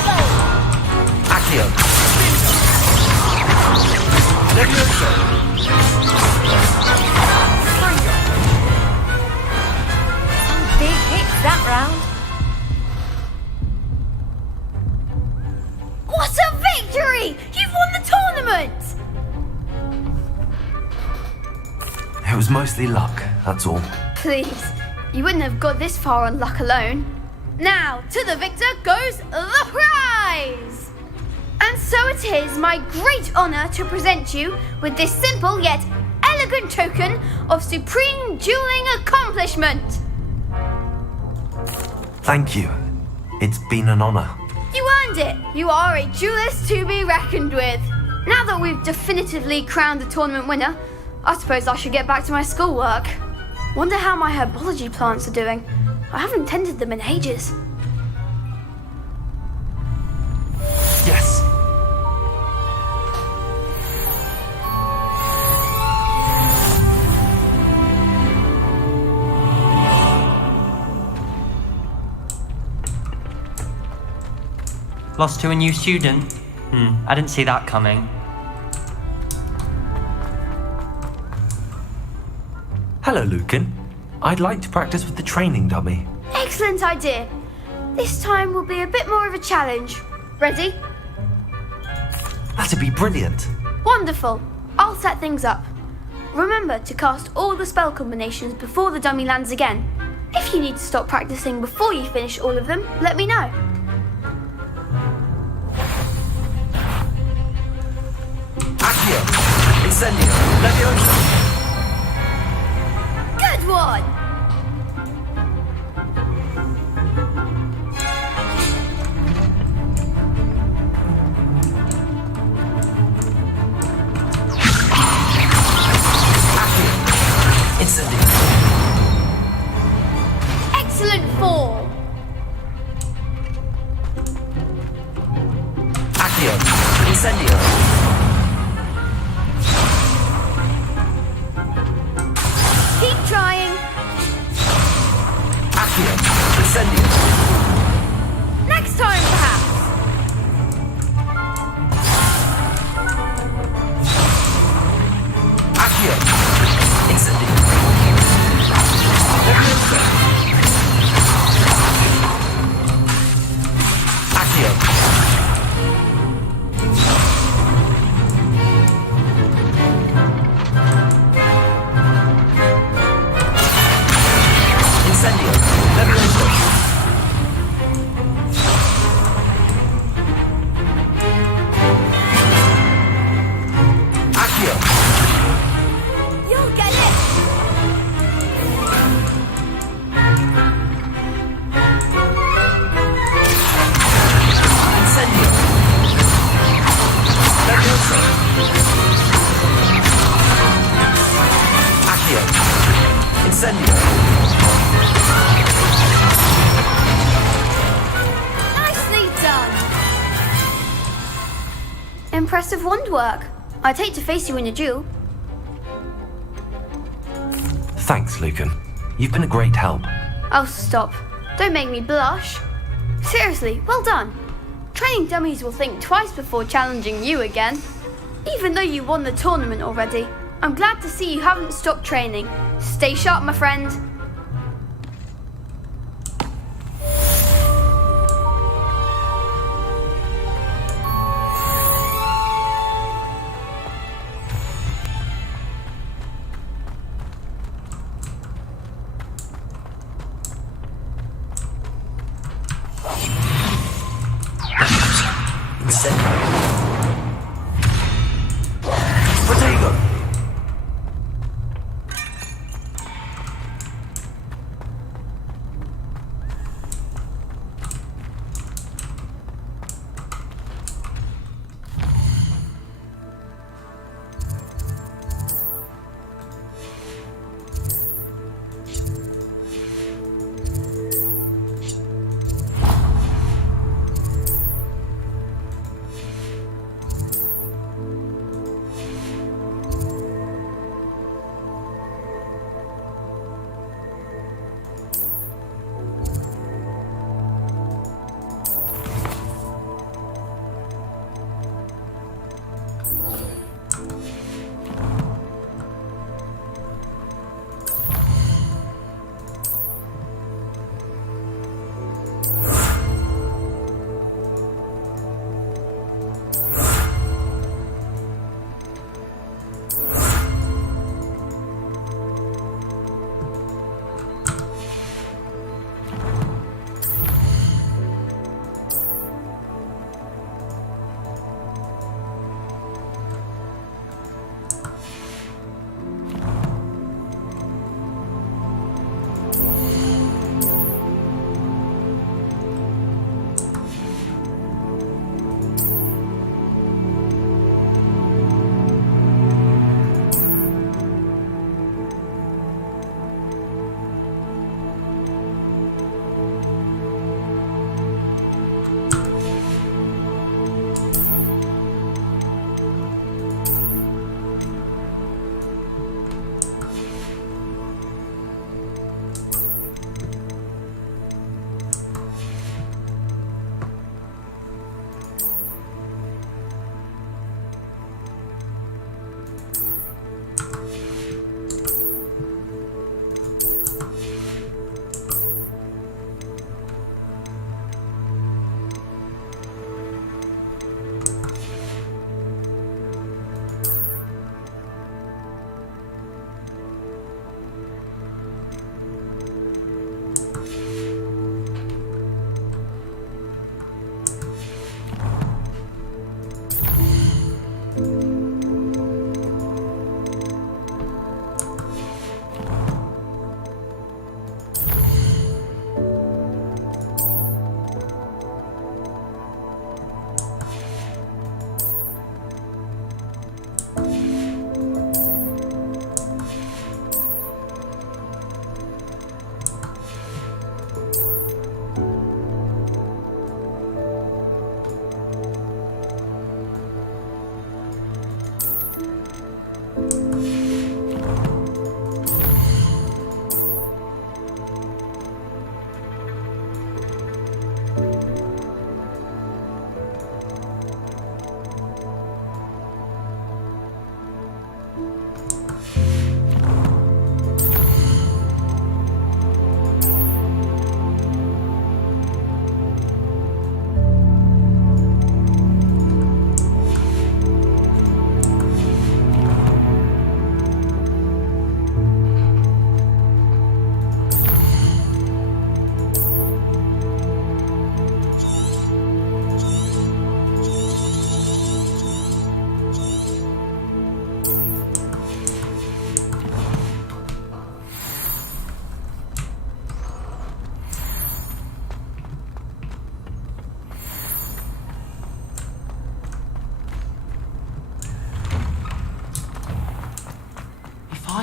was mostly luck, that's all. Please, you wouldn't have got this far on luck alone. Now, to the victor goes the prize! And so it is my great honour to present you with this simple yet elegant token of supreme dueling accomplishment. Thank you. It's been an honour. You earned it. You are a duelist to be reckoned with. Now that we've definitively crowned the tournament winner, I suppose I should get back to my schoolwork. Wonder how my herbology plants are doing. I haven't tended them in ages. Yes. Lost to a new student? I didn't see that coming. Hello, Lucan. I'd like to practice with the training dummy. Excellent idea. This time will be a bit more of a challenge. Ready? That'd be brilliant. Wonderful. I'll set things up. Remember to cast all the spell combinations before the dummy lands again. If you need to stop practicing before you finish all of them, let me know. Accio! Incendio! Leviosa! Good one! Incendio! Excellent fall! Accio! Incendio! Keep trying. Accio! Incendio! Next time, perhaps. Accio! Incendio! Leviosa! Accio! Incendio! Leviosa! Accio! You'll get it. Incendio! Leviosa! Accio! Incendio! Nicely done. Impressive wand work. I'd hate to face you in a duel. Thanks, Lucan. You've been a great help. Oh, stop. Don't make me blush. Seriously, well done. Training dummies will think twice before challenging you again. Even though you won the tournament already, I'm glad to see you haven't stopped training. Stay sharp, my friend. Incendio! Protego!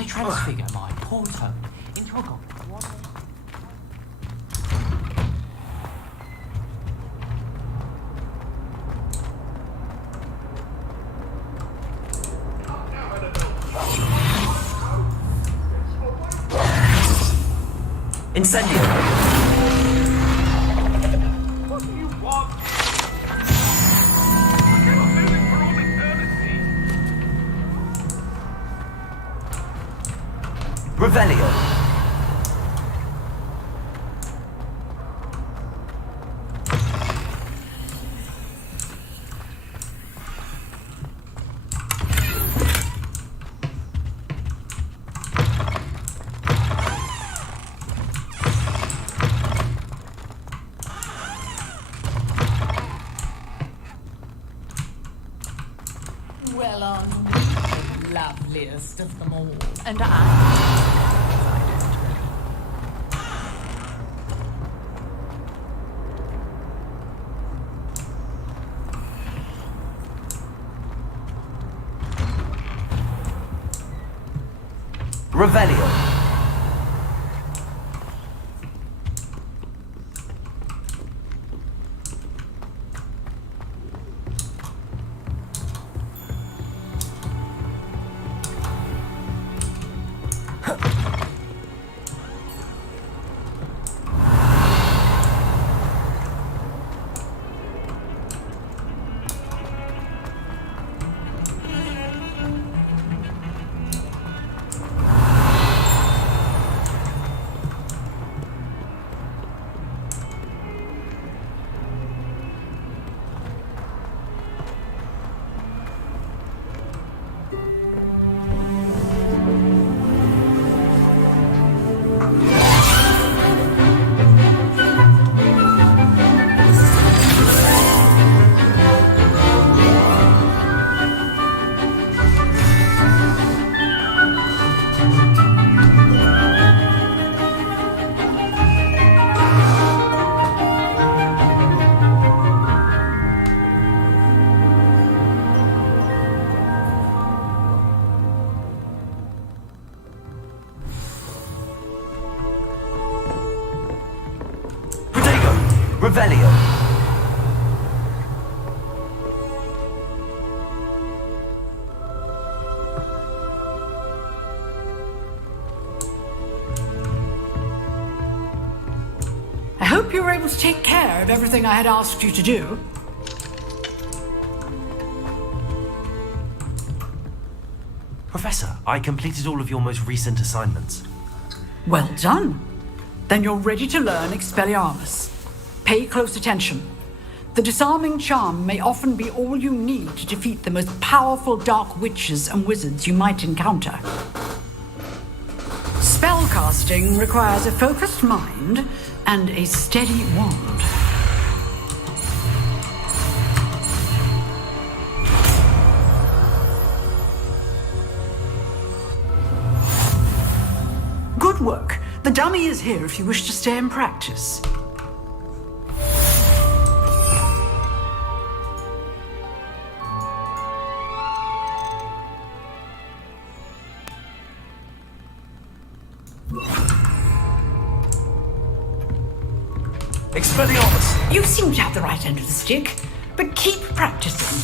I transfigure my portal into a goblin. Incendio! What do you want? Revelio! Well on me, loveliest of them all. And I... Revelio! Revelio! I hope you were able to take care of everything I had asked you to do. Professor, I completed all of your most recent assignments. Well done. Then you're ready to learn Expelliarmus. Pay close attention. The disarming charm may often be all you need to defeat the most powerful dark witches and wizards you might encounter. Spellcasting requires a focused mind and a steady wand. Good work. The dummy is here if you wish to stay and practice. Expelliarmus! You seem to have the right end of the stick, but keep practicing.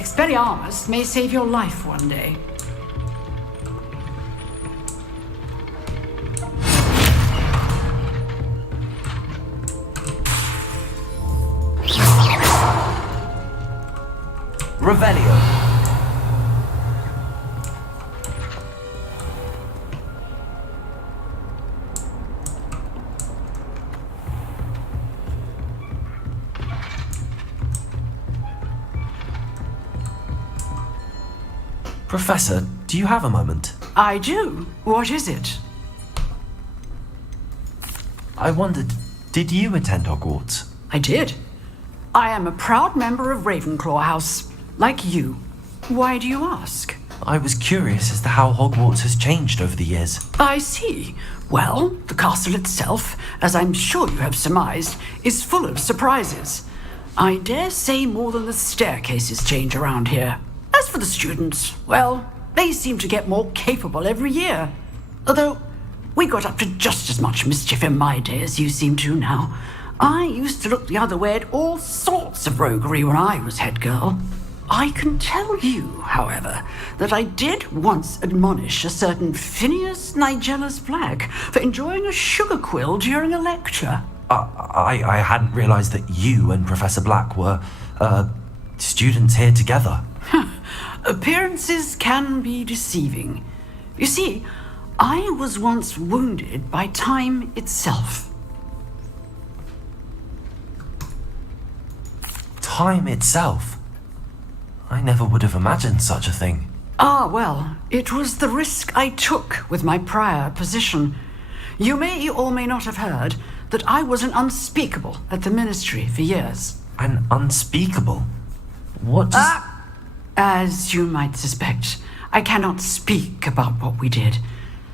Expelliarmus may save your life one day. Revelio! Professor, do you have a moment? I do. What is it? I wondered, did you attend Hogwarts? I did. I am a proud member of Ravenclaw House, like you. Why do you ask? I was curious as to how Hogwarts has changed over the years. I see. Well, the castle itself, as I'm sure you have surmised, is full of surprises. I dare say more than the staircases change around here. As for the students, well, they seem to get more capable every year. Although, we got up to just as much mischief in my day as you seem to now. I used to look the other way at all sorts of roguery when I was head girl. I can tell you, however, that I did once admonish a certain Phineas Nigellus Black for enjoying a sugar quill during a lecture. I hadn't realized that you and Professor Black were, students here together. Appearances can be deceiving. You see, I was once wounded by time itself. Time itself? I never would have imagined such a thing. Ah, well, it was the risk I took with my prior position. You may or may not have heard that I was an unspeakable at the Ministry for years. An unspeakable? What does... As you might suspect, I cannot speak about what we did.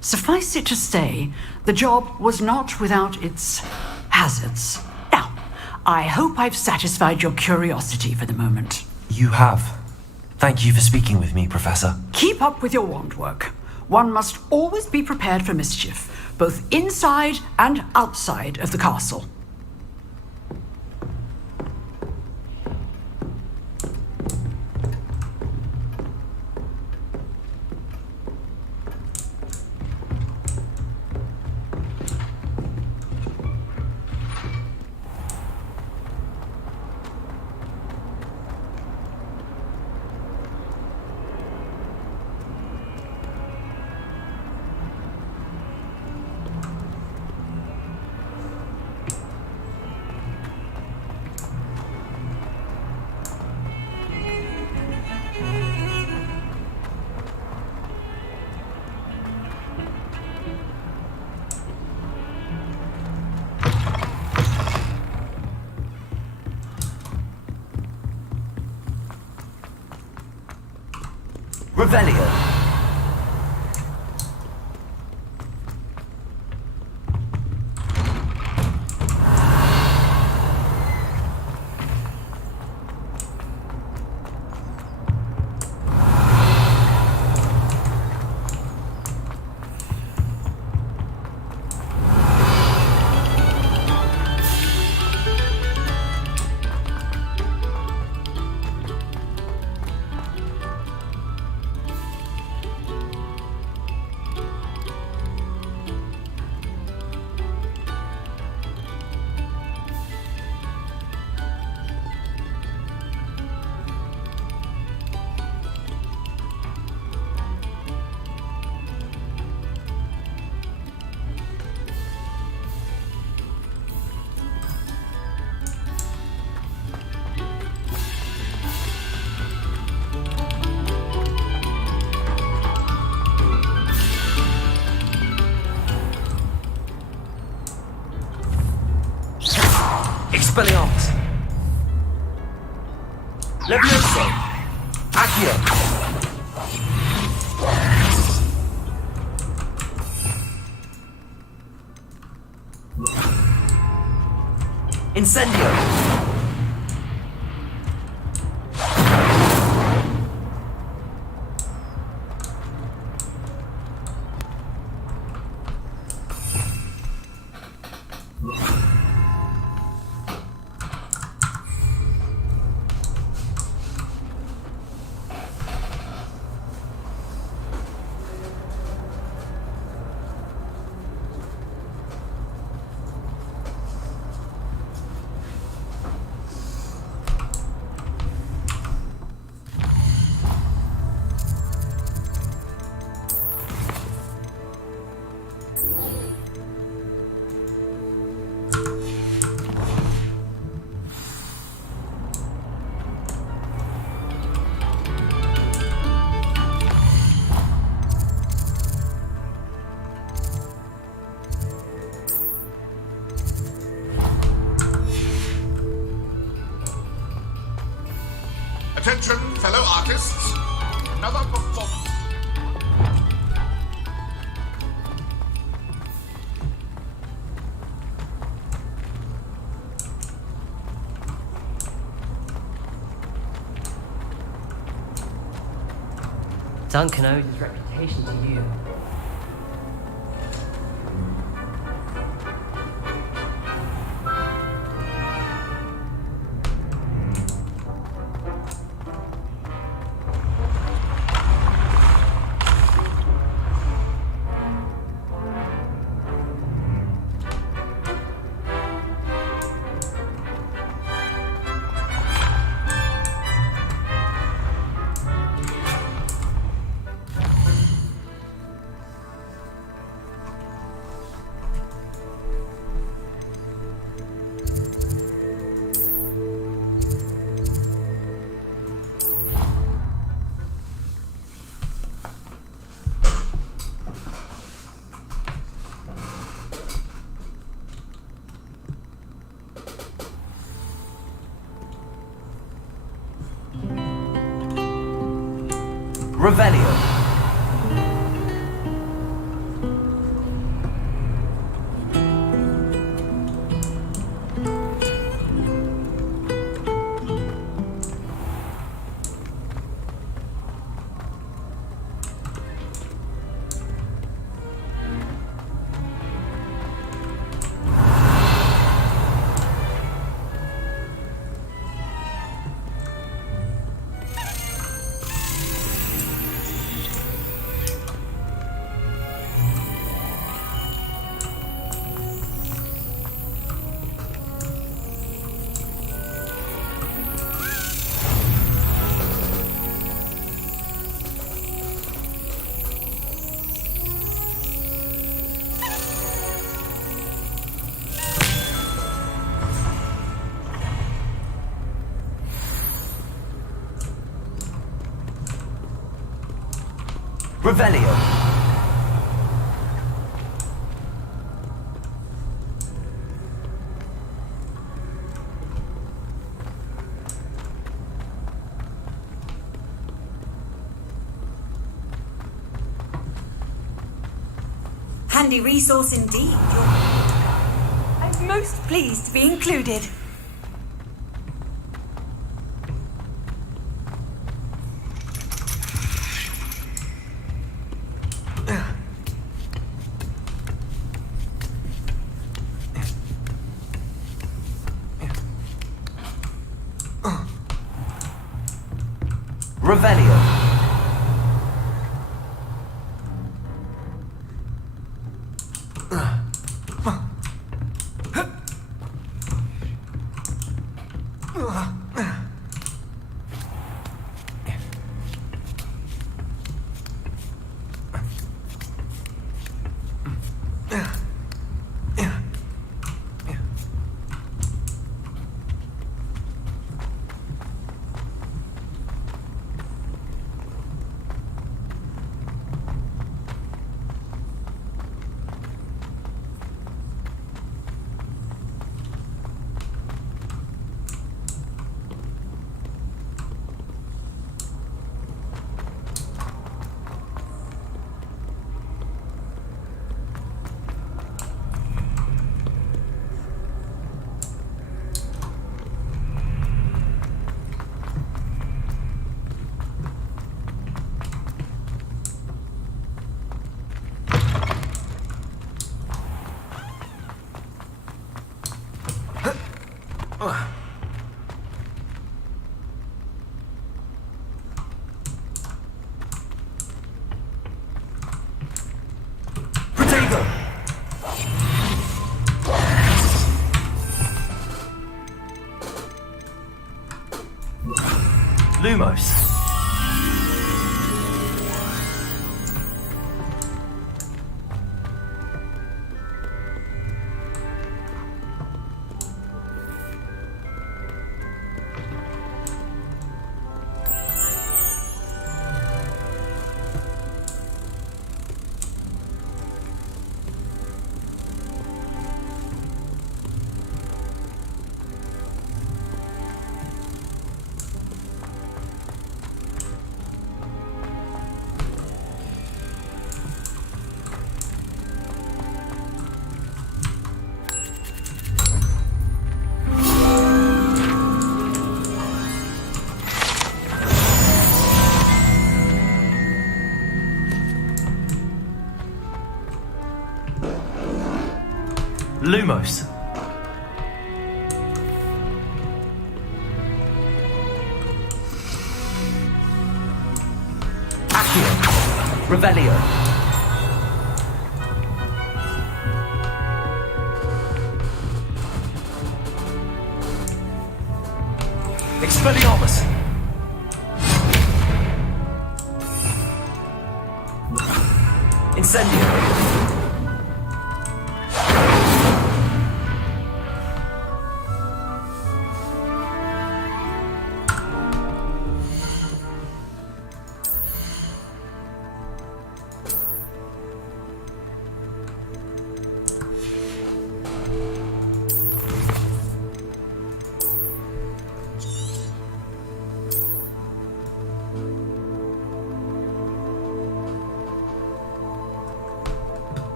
Suffice it to say, the job was not without its hazards. Now, I hope I've satisfied your curiosity for the moment. You have. Thank you for speaking with me, Professor. Keep up with your wand work. One must always be prepared for mischief, both inside and outside of the castle. Revelio. Expelliarmus. Levioso. Accio. Incendio. Attention, fellow artists. Another performance. Duncan owes his reputation to you. Revelio. Revelio. Handy resource indeed. I'm most pleased to be included. Revelio. Lumos. Lumos. Accio. Revelio. Expelliarmus. Incendio.